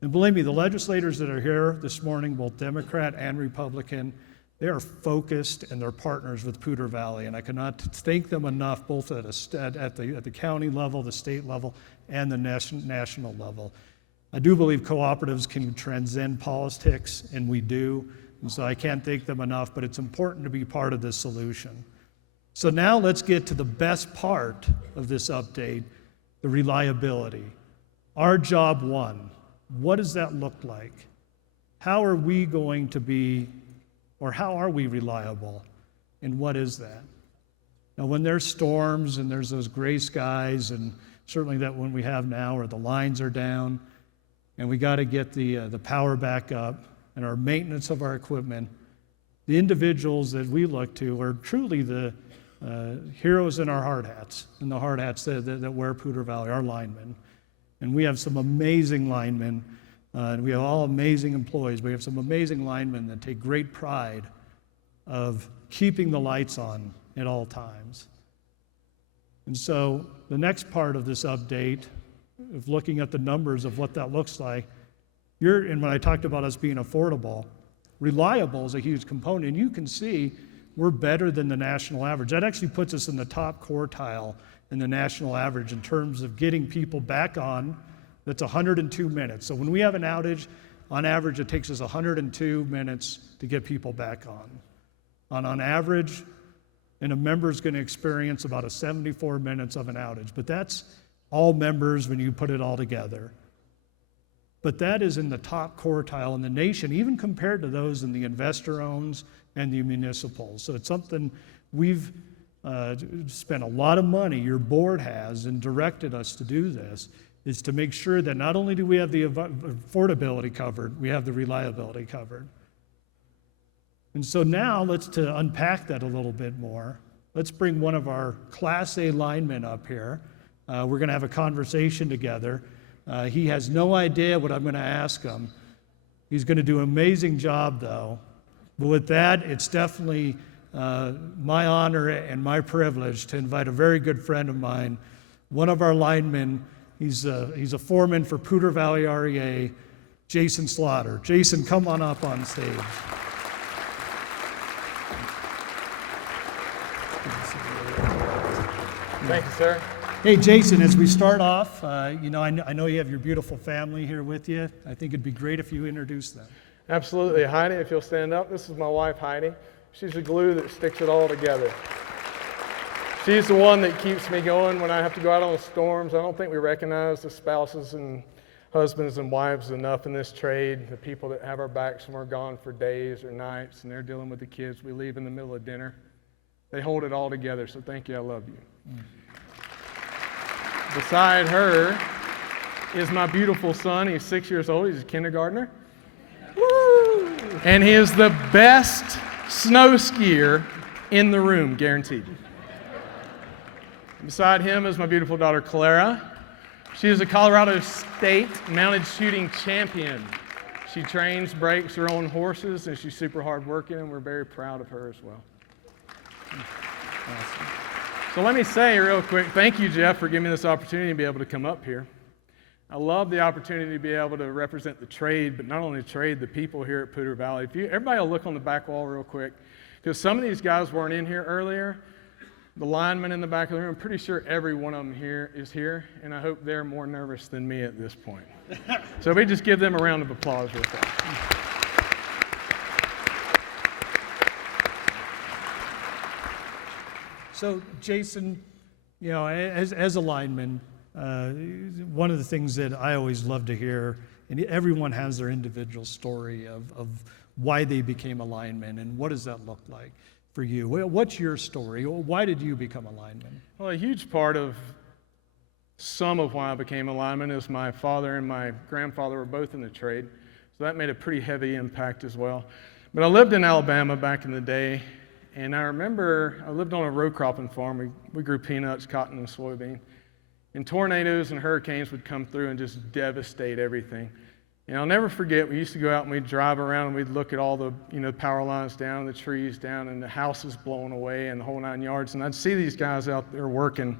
And believe me, the legislators that are here this morning, both Democrat and Republican, they are focused and they're partners with Poudre Valley, and I cannot thank them enough, both at the county level, the state level, and the national level. I do believe cooperatives can transcend politics, and we do, and so I can't thank them enough, but it's important to be part of this solution. So now let's get to the best part of this update, the reliability. Our job one, what does that look like? How are we going to be, or how are we reliable? And what is that? Now, when there's storms and there's those gray skies, and certainly that one we have now where the lines are down, and we got to get the power back up, and our maintenance of our equipment, the individuals that we look to are truly the heroes in our hard hats, and the hard hats that wear Poudre Valley, our linemen. And we have some amazing linemen, and we have all amazing employees. We have some amazing linemen that take great pride of keeping the lights on at all times. And so the next part of this update, of looking at the numbers of what that looks like, and when I talked about us being affordable, reliable is a huge component. And you can see we're better than the national average. That actually puts us in the top quartile in the national average in terms of getting people back on. That's 102 minutes. So when we have an outage, on average, it takes us 102 minutes to get people back on. On average, and a member is going to experience about a 74 minutes of an outage. But that's all members when you put it all together. But that is in the top quartile in the nation, even compared to those in the investor-owns and the municipals. So it's something we've spent a lot of money, your board has, and directed us to do this, is to make sure that not only do we have the affordability covered, we have the reliability covered. And so now let's unpack that a little bit more. Let's bring one of our Class A linemen up here. We're going to have a conversation together. He has no idea what I'm going to ask him. He's going to do an amazing job, though. But with that, it's definitely my honor and my privilege to invite a very good friend of mine, one of our linemen. He's a foreman for Poudre Valley REA, Jason Slaughter. Jason, come on up on stage. Thank you, sir. Hey, Jason, as we start off, I know you have your beautiful family here with you. I think it'd be great if you introduce them. Absolutely. Heidi, if you'll stand up. This is my wife, Heidi. She's the glue that sticks it all together. She's the one that keeps me going when I have to go out on the storms. I don't think we recognize the spouses and husbands and wives enough in this trade, the people that have our backs when we're gone for days or nights, and they're dealing with the kids we leave in the middle of dinner. They hold it all together, so thank you. I love you. Beside her is my beautiful son. He's 6 years old. He's a kindergartner. Woo! And he is the best snow skier in the room, guaranteed. Beside him is my beautiful daughter, Clara. She is a Colorado State mounted shooting champion. She trains, breaks her own horses, and she's super hardworking, and we're very proud of her as well. Awesome. So let me say real quick, thank you, Jeff, for giving me this opportunity to be able to come up here. I love the opportunity to be able to represent the trade, but not only the trade, the people here at Poudre Valley. Everybody will look on the back wall real quick, because some of these guys weren't in here earlier. The linemen in the back of the room, I'm pretty sure every one of them here is here, and I hope they're more nervous than me at this point. So we just give them a round of applause real quick. So, Jason, you know, as a lineman, one of the things that I always love to hear, and everyone has their individual story of why they became a lineman, and what does that look like for you? What's your story? Why did you become a lineman? Well, a huge part of some of why I became a lineman is my father and my grandfather were both in the trade, so that made a pretty heavy impact as well. But I lived in Alabama back in the day, and I remember I lived on a row cropping farm. We grew peanuts, cotton, and soybean. And tornadoes and hurricanes would come through and just devastate everything. And I'll never forget, we used to go out and we'd drive around and we'd look at all the, power lines down, the trees down, and the houses blown away and the whole 9 yards. And I'd see these guys out there working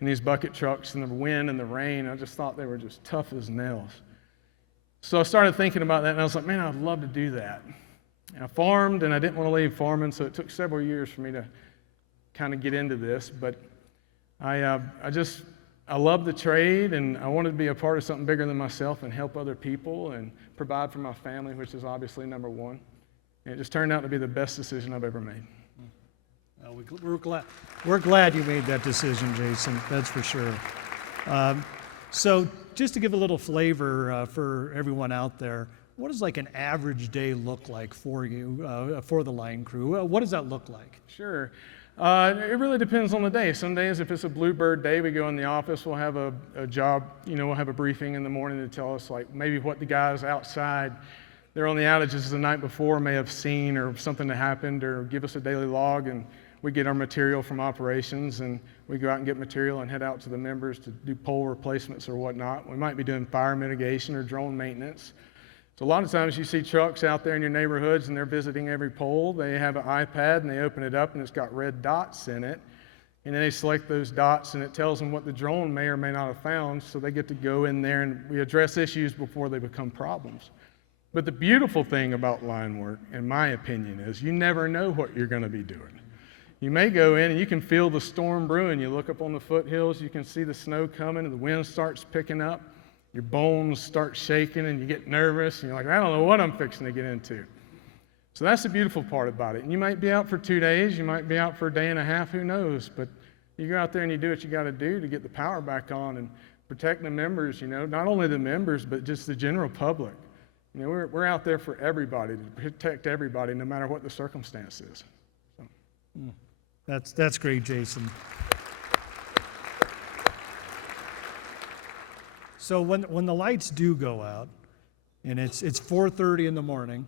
in these bucket trucks in the wind and the rain. I just thought they were just tough as nails. So I started thinking about that, and I was like, man, I'd love to do that. And I farmed, and I didn't want to leave farming, so it took several years for me to kind of get into this. But I love the trade, and I wanted to be a part of something bigger than myself and help other people and provide for my family, which is obviously number one. And it just turned out to be the best decision I've ever made. We're glad you made that decision, Jason. That's for sure. So, just to give a little flavor for everyone out there, what does like an average day look like for you, for the line crew? What does that look like? Sure. It really depends on the day. Some days, if it's a bluebird day, we go in the office, we'll have a job, we'll have a briefing in the morning to tell us like maybe what the guys outside, they're on the outages the night before, may have seen, or something that happened, or give us a daily log, and we get our material from operations, and we go out and get material and head out to the members to do pole replacements or whatnot. We might be doing fire mitigation or drone maintenance. So a lot of times you see trucks out there in your neighborhoods and they're visiting every pole. They have an iPad and they open it up and it's got red dots in it. And then they select those dots and it tells them what the drone may or may not have found, so they get to go in there and we address issues before they become problems. But the beautiful thing about line work, in my opinion, is you never know what you're going to be doing. You may go in and you can feel the storm brewing. You look up on the foothills, you can see the snow coming and the wind starts picking up. Your bones start shaking and you get nervous and you're like, I don't know what I'm fixing to get into. So that's the beautiful part about it. And you might be out for 2 days, you might be out for a day and a half, who knows, but you go out there and you do what you got to do to get the power back on and protect the members, not only the members, but just the general public. We're out there for everybody, to protect everybody, no matter what the circumstance is. So. That's great, Jason. So when the lights do go out, and it's 4:30 in the morning,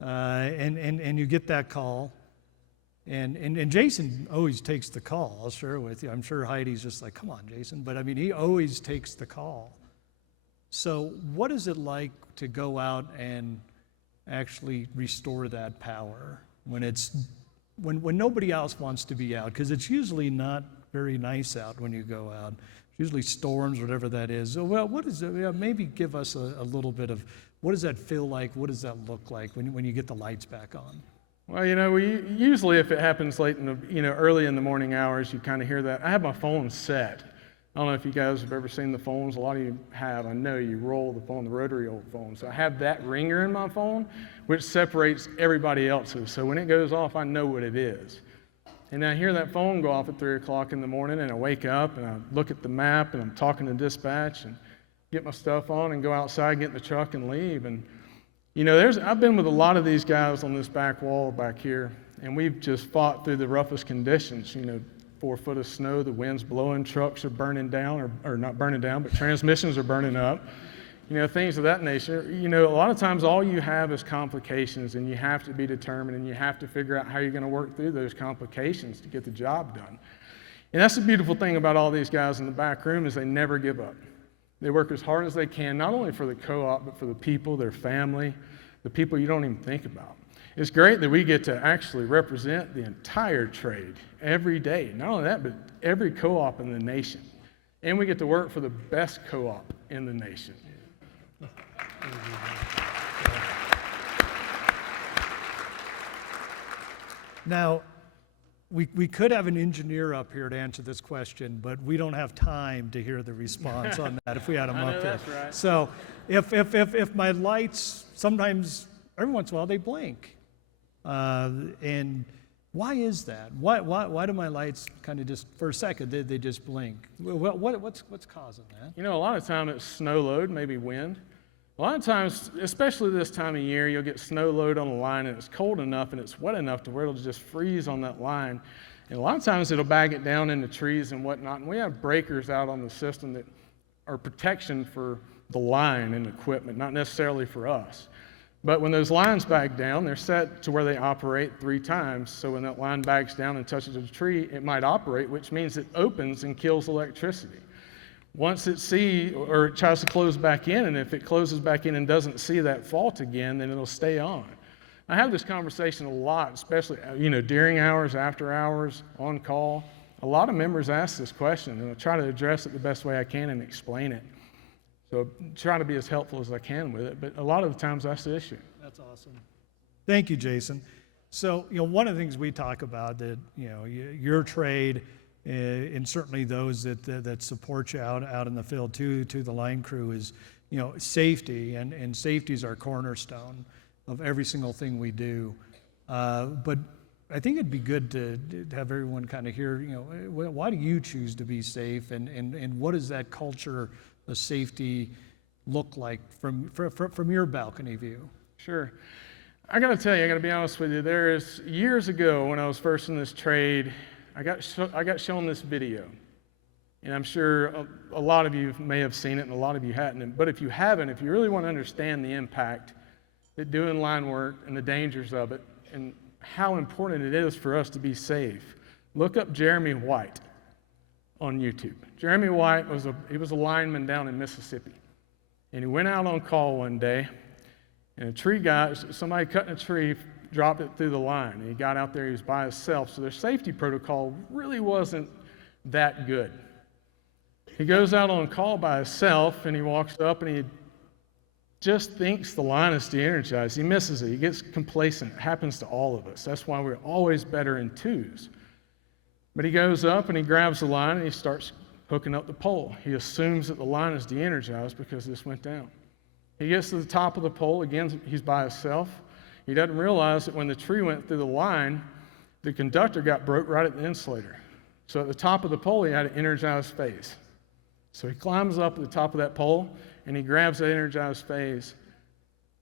and you get that call, and Jason always takes the call. I'll share it with you. I'm sure Heidi's just like, come on, Jason, but I mean, he always takes the call. So what is it like to go out and actually restore that power when nobody else wants to be out? Because it's usually not very nice out when you go out. Usually storms, whatever that is. So, well, what is it? Maybe give us a little bit of, what does that feel like? What does that look like when you get the lights back on? Well, we usually, if it happens late in the, early in the morning hours, you kind of hear that. I have my phone set. I don't know if you guys have ever seen the phones. A lot of you have. I know you roll the phone, the rotary old phone. So I have that ringer in my phone, which separates everybody else's. So when it goes off, I know what it is. And I hear that phone go off at 3 o'clock in the morning, and I wake up, and I look at the map, and I'm talking to dispatch, and get my stuff on, and go outside, get in the truck, and leave. And, I've been with a lot of these guys on this back wall back here, and we've just fought through the roughest conditions, 4 foot of snow, the wind's blowing, trucks are burning down, or not burning down, but transmissions are burning up. Things of that nature. A lot of times all you have is complications, and you have to be determined, and you have to figure out how you're going to work through those complications to get the job done. And that's the beautiful thing about all these guys in the back room is they never give up. They work as hard as they can, not only for the co-op, but for the people, their family, the people you don't even think about. It's great that we get to actually represent the entire trade every day. Not only that, but every co-op in the nation. And we get to work for the best co-op in the nation. Now, we could have an engineer up here to answer this question, but we don't have time to hear the response on that if we had him up here. That's right. So if my lights, sometimes, every once in a while, they blink. And why is that? Why do my lights kind of just, for a second, they just blink? What's causing that? You know, a lot of time it's snow load, maybe wind. A lot of times, especially this time of year, you'll get snow load on a line and it's cold enough and it's wet enough to where it'll just freeze on that line. And a lot of times it'll bag it down into trees and whatnot. And we have breakers out on the system that are protection for the line and equipment, not necessarily for us. But when those lines bag down, they're set to where they operate 3 times. So when that line bags down and touches a tree, it might operate, which means it opens and kills electricity. Once it sees, or it tries to close back in, and if it closes back in and doesn't see that fault again, then it'll stay on. I have this conversation a lot, especially, during hours, after hours, on call. A lot of members ask this question, and I try to address it the best way I can and explain it. So try to be as helpful as I can with it, but a lot of the times that's the issue. That's awesome. Thank you, Jason. So, one of the things we talk about that, your trade, and certainly those that support you out in the field to the line crew is, safety, and safety is our cornerstone of every single thing we do. But I think it'd be good to have everyone kind of hear, why do you choose to be safe, and what does that culture of safety look like from your balcony view? Sure. I got to tell you, I got to be honest with you, years ago when I was first in this trade, I got shown this video, and I'm sure a lot of you may have seen it and a lot of you hadn't, but if you haven't, if you really want to understand the impact that doing line work and the dangers of it and how important it is for us to be safe, look up Jeremy White on YouTube. Jeremy White was a lineman down in Mississippi, and he went out on call one day, and somebody cutting a tree dropped it through the line. And he got out there, he was by himself, so their safety protocol really wasn't that good. He goes out on call by himself, and he walks up, and he just thinks the line is de-energized. He misses it. He gets complacent. It happens to all of us. That's why we're always better in twos. But he goes up, and he grabs the line, and he starts hooking up the pole. He assumes that the line is de-energized because this went down. He gets to the top of the pole. Again, he's by himself. He doesn't realize that when the tree went through the line, the conductor got broke right at the insulator. So at the top of the pole, he had an energized phase. So he climbs up at the top of that pole, and he grabs that energized phase,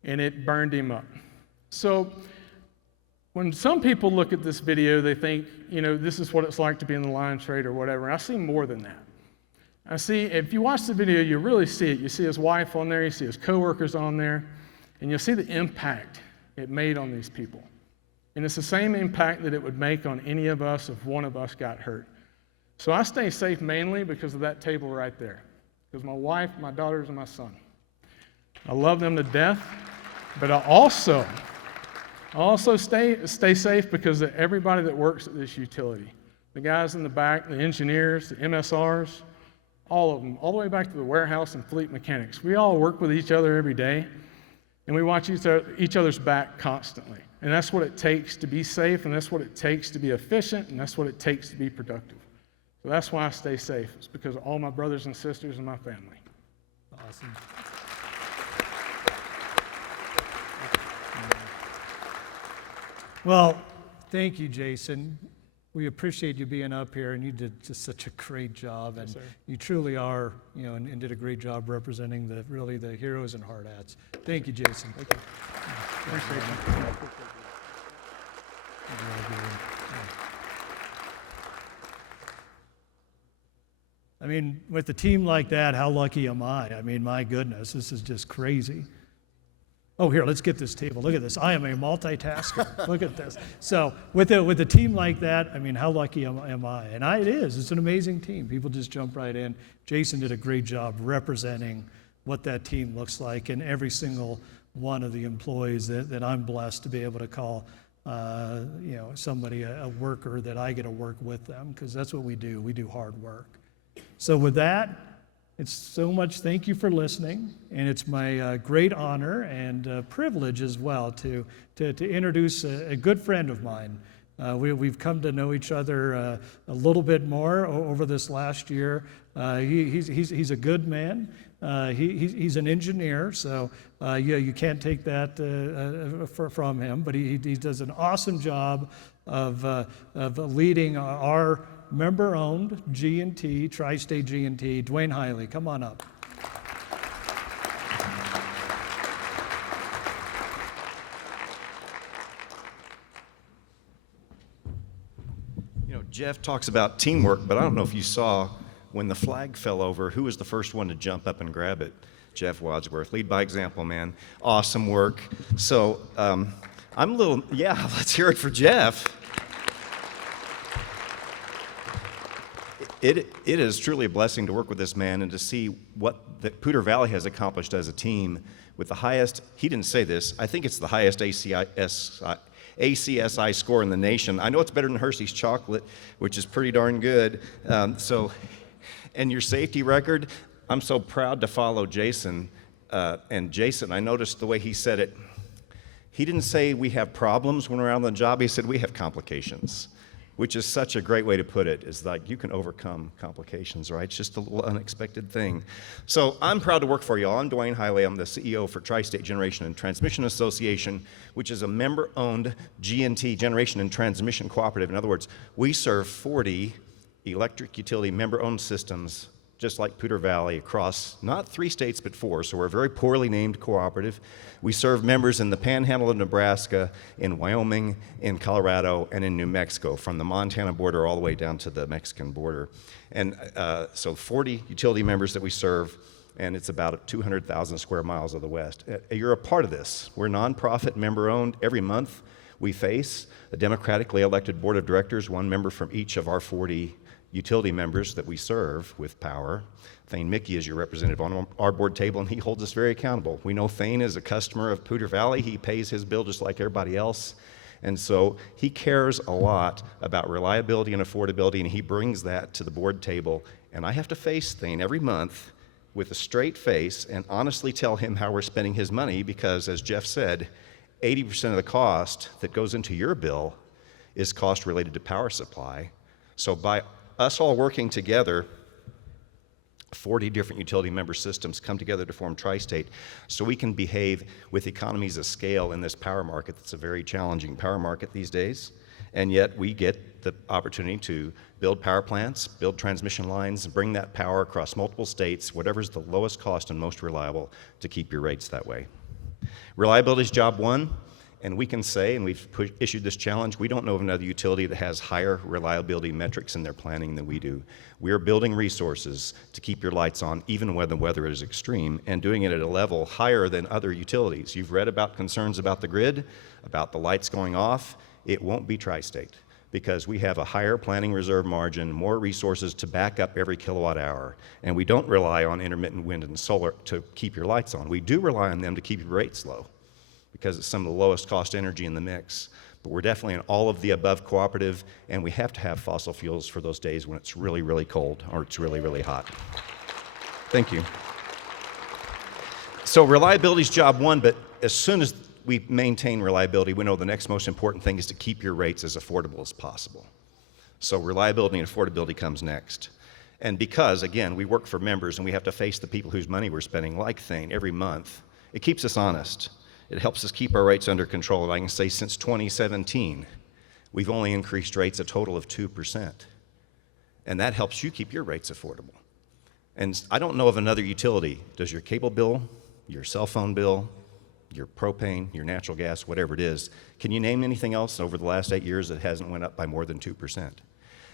and it burned him up. So when some people look at this video, they think, this is what it's like to be in the line trade or whatever. I see more than that. I see, if you watch the video, you really see it. You see his wife on there, you see his coworkers on there, and you'll see the impact it made on these people. And it's the same impact that it would make on any of us if one of us got hurt. So I stay safe mainly because of that table right there. Because my wife, my daughters, and my son. I love them to death, but I also stay safe because of everybody that works at this utility. The guys in the back, the engineers, the MSRs, all of them, all the way back to the warehouse and fleet mechanics. We all work with each other every day. And we watch each other's back constantly. And that's what it takes to be safe, and that's what it takes to be efficient, and that's what it takes to be productive. So that's why I stay safe. It's because of all my brothers and sisters and my family. Awesome. Well, thank you, Jason. We appreciate you being up here, and you did just such a great job, and you truly are, and did a great job representing the heroes and hard hats. Thank you, Jason. Thank you. Appreciate you. I mean, with a team like that, how lucky am I? I mean, my goodness, this is just crazy. Oh, here, let's get this table. Look at this. I am a multitasker. Look at this. So with a team like that, I mean, how lucky am I? And it is. It's an amazing team. People just jump right in. Jason did a great job representing what that team looks like, and every single one of the employees that I'm blessed to be able to call, somebody a worker that I get to work with them, because that's what we do. We do hard work. So with that, it's so much thank you for listening, and it's my great honor and privilege as well to introduce a good friend of mine. We've come to know each other a little bit more over this last year. He's a good man. He's an engineer, so you can't take that from him. But he does an awesome job of leading our member-owned G&T, Tri-State G&T. Dwayne Hiley, come on up. Jeff talks about teamwork, but I don't know if you saw when the flag fell over, who was the first one to jump up and grab it? Jeff Wadsworth. Lead by example, man. Awesome work. So I'm a little, let's hear it for Jeff. It is truly a blessing to work with this man and to see what the Poudre Valley has accomplished as a team with the highest, he didn't say this, I think it's the highest ACSI score in the nation. I know it's better than Hershey's chocolate, which is pretty darn good. And your safety record, I'm so proud to follow Jason. And Jason, I noticed the way he said it. He didn't say we have problems when we're out on the job. He said we have complications, which is such a great way to put it. It's like you can overcome complications, right? It's just a little unexpected thing. So I'm proud to work for you all. I'm Dwayne Hiley. I'm the CEO for Tri-State Generation and Transmission Association, which is a member-owned G&T Generation and Transmission Cooperative. In other words, we serve 40 electric utility member-owned systems, just like Poudre Valley, across not 3 states, but 4. So we're a very poorly named cooperative. We serve members in the Panhandle of Nebraska, in Wyoming, in Colorado, and in New Mexico, from the Montana border all the way down to the Mexican border. And so 40 utility members that we serve, and it's about 200,000 square miles of the West. You're a part of this. We're nonprofit, member-owned. Every month we face a democratically elected board of directors, 1 member from each of our 40 utility members that we serve with power. Thane Mickey is your representative on our board table, and he holds us very accountable. We know Thane is a customer of Poudre Valley. He pays his bill just like everybody else. And so he cares a lot about reliability and affordability, and he brings that to the board table. And I have to face Thane every month with a straight face and honestly tell him how we're spending his money, because, as Jeff said, 80% of the cost that goes into your bill is cost related to power supply. So by us all working together, 40 different utility member systems come together to form Tri-State, so we can behave with economies of scale in this power market that's a very challenging power market these days. And yet we get the opportunity to build power plants, build transmission lines, bring that power across multiple states, whatever's the lowest cost and most reliable, to keep your rates that way. Reliability is job 1. And we can say, and we've issued this challenge, we don't know of another utility that has higher reliability metrics in their planning than we do. We are building resources to keep your lights on even when the weather is extreme, and doing it at a level higher than other utilities. You've read about concerns about the grid, about the lights going off. It won't be Tri-State, because we have a higher planning reserve margin, more resources to back up every kilowatt hour, and we don't rely on intermittent wind and solar to keep your lights on. We do rely on them to keep your rates low, because it's some of the lowest cost energy in the mix. But we're definitely an all of the above cooperative, and we have to have fossil fuels for those days when it's really, really cold or it's really, really hot. Thank you. So reliability is job 1, but as soon as we maintain reliability, we know the next most important thing is to keep your rates as affordable as possible. So reliability and affordability comes next. And because, again, we work for members and we have to face the people whose money we're spending, like Thane, every month, it keeps us honest. It helps us keep our rates under control. And I can say since 2017, we've only increased rates a total of 2%. And that helps you keep your rates affordable. And I don't know of another utility. Does your cable bill, your cell phone bill, your propane, your natural gas, whatever it is, can you name anything else over the last 8 years that hasn't went up by more than 2%?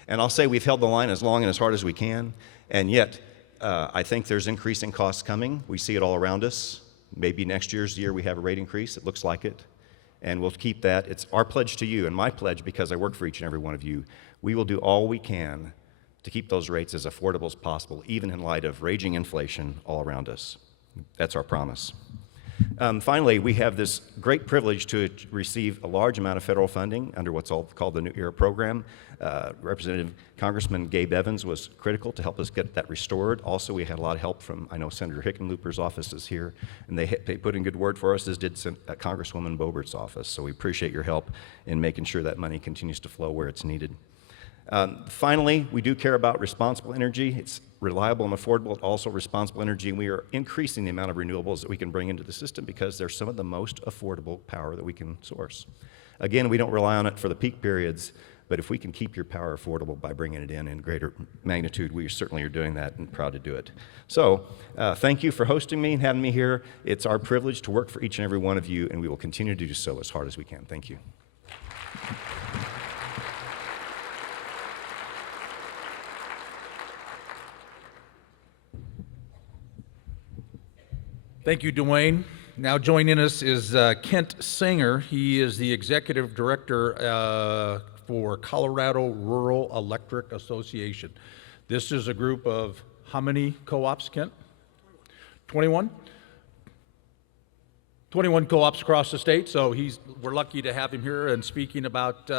And I'll say we've held the line as long and as hard as we can, and yet I think there's increasing costs coming. We see it all around us. Maybe next year's the year we have a rate increase. It looks like it. And we'll keep that. It's our pledge to you and my pledge, because I work for each and every one of you. We will do all we can to keep those rates as affordable as possible, even in light of raging inflation all around us. That's our promise. Finally, we have this great privilege to receive a large amount of federal funding under what's all called the New Era program. Representative Congressman Gabe Evans was critical to help us get that restored. Also, we had a lot of help from, I know Senator Hickenlooper's office is here, and they put in good word for us, as did Congresswoman Bobert's office. So we appreciate your help in making sure that money continues to flow where it's needed. Finally, we do care about responsible energy. It's reliable and affordable, also responsible energy, and we are increasing the amount of renewables that we can bring into the system because they're some of the most affordable power that we can source. Again, we don't rely on it for the peak periods, but if we can keep your power affordable by bringing it in greater magnitude, we certainly are doing that and proud to do it. So thank you for hosting me and having me here. It's our privilege to work for each and every one of you, and we will continue to do so as hard as we can. Thank you. Thank you, Dwayne. Now joining us is Kent Singer. He is the Executive Director for Colorado Rural Electric Association. This is a group of how many co-ops, Kent? 21? 21 co-ops across the state, so we're lucky to have him here and speaking about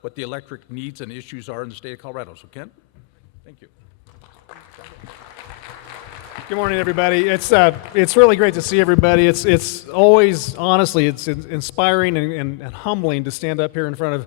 what the electric needs and issues are in the state of Colorado. So Kent, thank you. Good morning, everybody. It's really great to see everybody. It's always, honestly, it's inspiring and humbling to stand up here in front of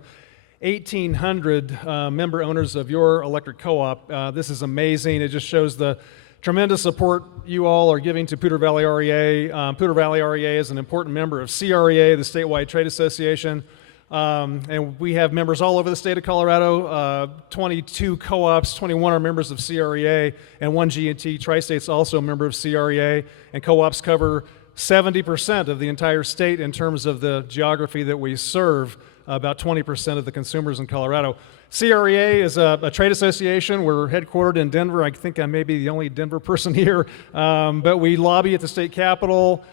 1,800 member owners of your electric co-op. This is amazing. It just shows the tremendous support you all are giving to Poudre Valley REA. Poudre Valley REA is an important member of CREA, the statewide trade association. And we have members all over the state of Colorado, 22 co-ops, 21 are members of CREA, and one G&T Tri-State's also a member of CREA, and co-ops cover 70% of the entire state in terms of the geography that we serve, about 20% of the consumers in Colorado. CREA is a trade association. We're headquartered in Denver. I think I may be the only Denver person here, but we lobby at the state capitol.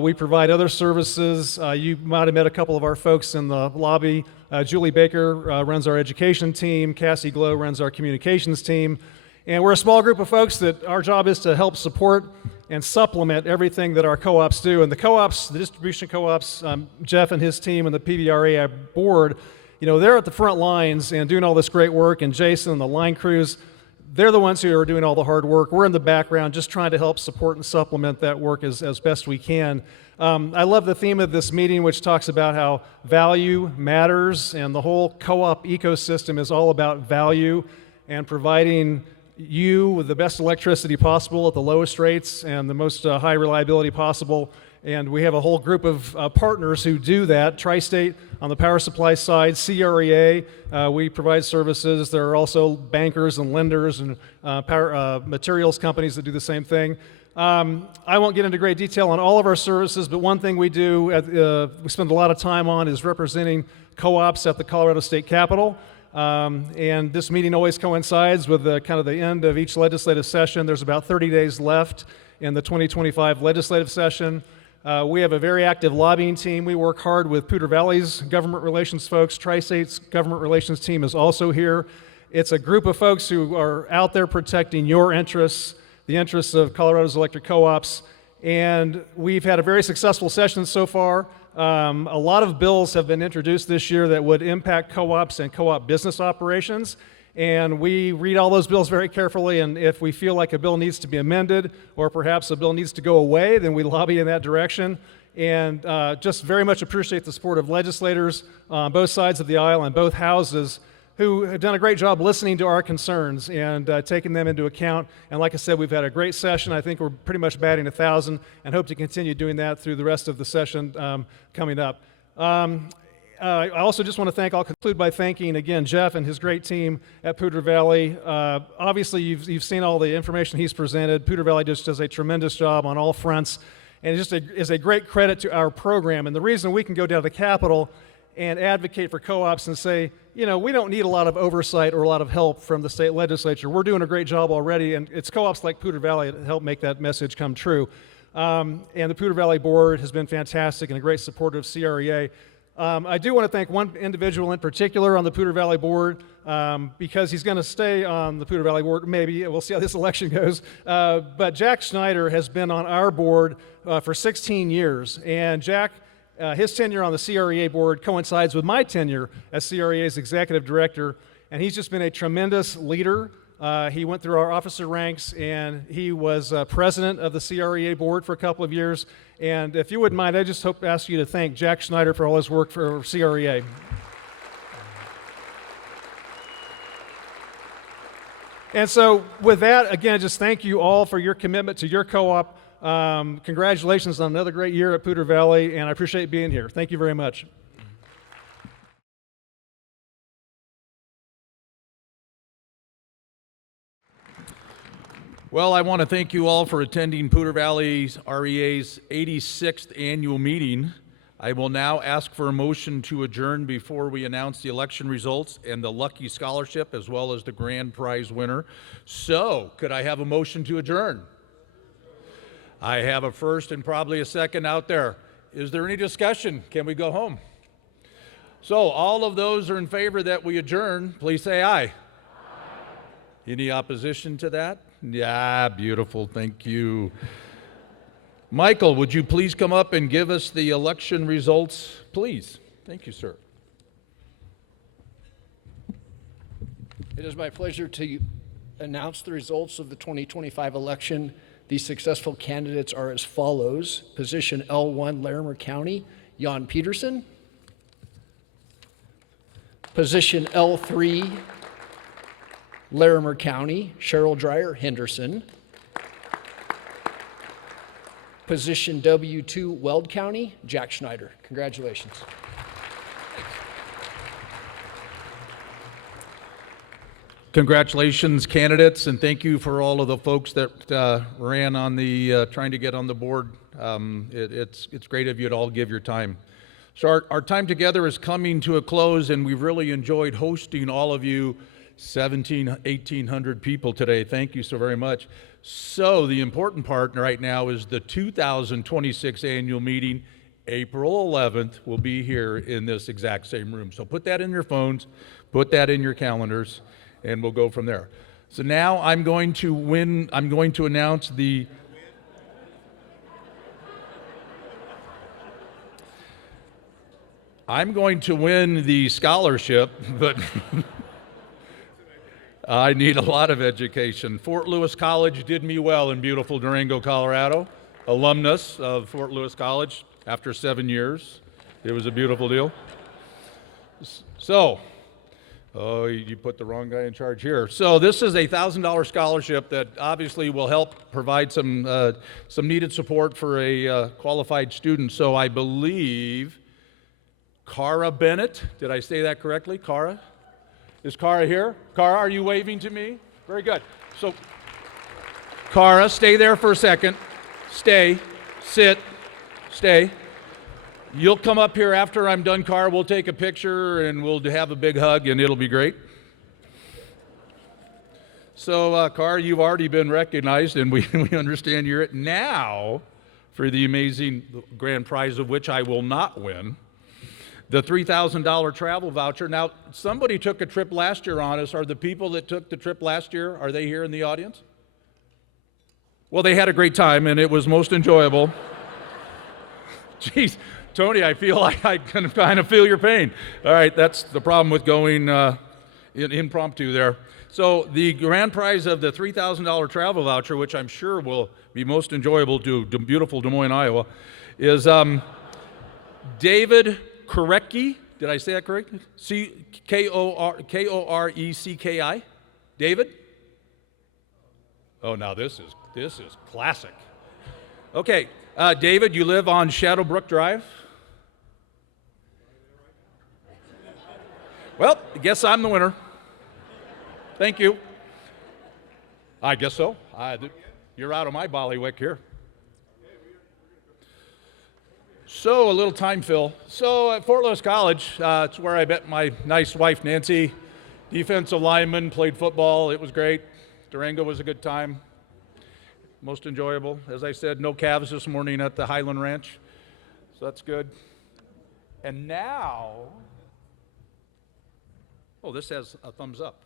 We provide other services. You might have met a couple of our folks in the lobby. Julie Baker runs our education team. Cassie Glow runs our communications team. And we're a small group of folks that our job is to help support and supplement everything that our co-ops do. And the co-ops, the distribution co-ops, Jeff and his team and the PVREA board, you know, they're at the front lines and doing all this great work, and Jason and the line crews, they're the ones who are doing all the hard work. We're in the background just trying to help support and supplement that work as best we can. I love the theme of this meeting, which talks about how value matters, and the whole co-op ecosystem is all about value and providing you with the best electricity possible at the lowest rates and the most high reliability possible. And we have a whole group of partners who do that. Tri-State on the power supply side, CREA, we provide services. There are also bankers and lenders and power materials companies that do the same thing. I won't get into great detail on all of our services, but one thing we do, we spend a lot of time on, is representing co-ops at the Colorado State Capitol. And this meeting always coincides with the kind of the end of each legislative session. There's about 30 days left in the 2025 legislative session. We have a very active lobbying team. We work hard with Poudre Valley's government relations folks. Tri-State's government relations team is also here. It's a group of folks who are out there protecting your interests, the interests of Colorado's electric co-ops. And we've had a very successful session so far. A lot of bills have been introduced this year that would impact co-ops and co-op business operations. And we read all those bills very carefully, and if we feel like a bill needs to be amended or perhaps a bill needs to go away, then we lobby in that direction. And just very much appreciate the support of legislators on both sides of the aisle and both houses who have done a great job listening to our concerns and taking them into account. And like I said, we've had a great session. I think we're pretty much batting 1,000 and hope to continue doing that through the rest of the session coming up. I also just want to I'll conclude by thanking again Jeff and his great team at Poudre Valley. Obviously you've seen all the information he's presented. Poudre Valley just does a tremendous job on all fronts, and it just is a great credit to our program. And the reason we can go down to the Capitol and advocate for co-ops and say, you know, we don't need a lot of oversight or a lot of help from the state legislature. We're doing a great job already, and it's co-ops like Poudre Valley that help make that message come true. And the Poudre Valley board has been fantastic and a great supporter of CREA. I do want to thank one individual in particular on the Poudre Valley Board because he's going to stay on the Poudre Valley Board. Maybe we'll see how this election goes. But Jack Schneider has been on our board for 16 years, and Jack, his tenure on the CREA board coincides with my tenure as CREA's executive director, and he's just been a tremendous leader. He went through our officer ranks, and he was president of the CREA board for a couple of years. And if you wouldn't mind, I just hope to ask you to thank Jack Schneider for all his work for CREA. And so with that, again, just thank you all for your commitment to your co-op. Congratulations on another great year at Poudre Valley, and I appreciate being here. Thank you very much. Well, I want to thank you all for attending Poudre Valley REA's 86th annual meeting. I will now ask for a motion to adjourn before we announce the election results and the Lucky Scholarship as well as the grand prize winner. So, could I have a motion to adjourn? I have a first and probably a second out there. Is there any discussion? Can we go home? So, all of those are in favor that we adjourn, please say aye. Aye. Any opposition to that? Yeah, beautiful, thank you. Michael, would you please come up and give us the election results, please? Thank you, sir. It is my pleasure to announce the results of the 2025 election. The successful candidates are as follows. Position L1, Larimer County, Jan Peterson. Position L3, Larimer County, Cheryl Dreyer Henderson. Position W2, Weld County, Jack Schneider. Congratulations. Congratulations, candidates, and thank you for all of the folks that ran on the trying to get on the board. It's great of you to all give your time. So our time together is coming to a close, and we've really enjoyed hosting all of you 1,800 people today. Thank you so very much. So the important part right now is the 2026 annual meeting, April 11th, will be here in this exact same room. So put that in your phones, put that in your calendars, and we'll go from there. So now I'm going to announce the I'm going to win the scholarship, but I need a lot of education. Fort Lewis College did me well in beautiful Durango, Colorado. Alumnus of Fort Lewis College after 7 years. It was a beautiful deal. So, oh, you put the wrong guy in charge here. So this is a $1,000 scholarship that obviously will help provide some needed support for a qualified student. So I believe Cara Bennett, did I say that correctly? Cara? Is Cara here? Cara, are you waving to me? Very good. So, Cara, stay there for a second. Stay, sit, stay. You'll come up here after I'm done, Cara. We'll take a picture and we'll have a big hug and it'll be great. So, Cara, you've already been recognized and we understand you're it now for the amazing grand prize of which I will not win. The $3,000 travel voucher. Now, somebody took a trip last year on us. Are the people that took the trip last year, are they here in the audience? Well, they had a great time, and it was most enjoyable. Geez, Tony, I feel like I can kind of feel your pain. All right, that's the problem with going impromptu there. So the grand prize of the $3,000 travel voucher, which I'm sure will be most enjoyable to beautiful Des Moines, Iowa, is David Korecki, did I say that correctly? Korecki? David? Oh, now this is classic. Okay, David, you live on Shadowbrook Drive? Well, I guess I'm the winner. Thank you. I guess so. You're out of my ballywick here. So a little time fill. So at Fort Lewis College, it's where I met my nice wife, Nancy. Defensive lineman, played football. It was great. Durango was a good time. Most enjoyable. As I said, no calves this morning at the Highland Ranch. So that's good. And now, oh, this has a thumbs up.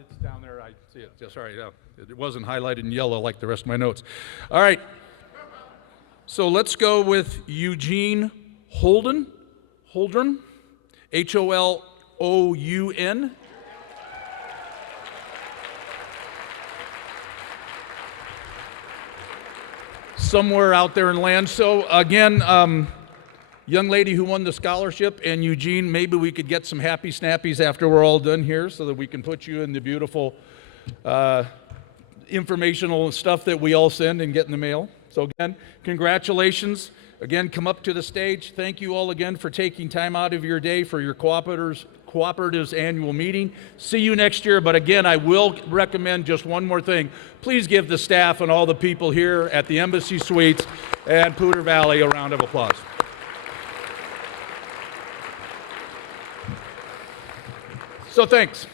It's down there. I see it. Yeah, sorry. Yeah. It wasn't highlighted in yellow like the rest of my notes. All right. So let's go with Eugene Holden. Holdren. H-O-L-O-U-N. Somewhere out there in land. So again, young lady who won the scholarship, and Eugene, maybe we could get some happy snappies after we're all done here so that we can put you in the beautiful informational stuff that we all send and get in the mail. So again, congratulations. Again, come up to the stage. Thank you all again for taking time out of your day for your Cooperatives annual meeting. See you next year, but again, I will recommend just one more thing. Please give the staff and all the people here at the Embassy Suites and Poudre Valley a round of applause. So thanks.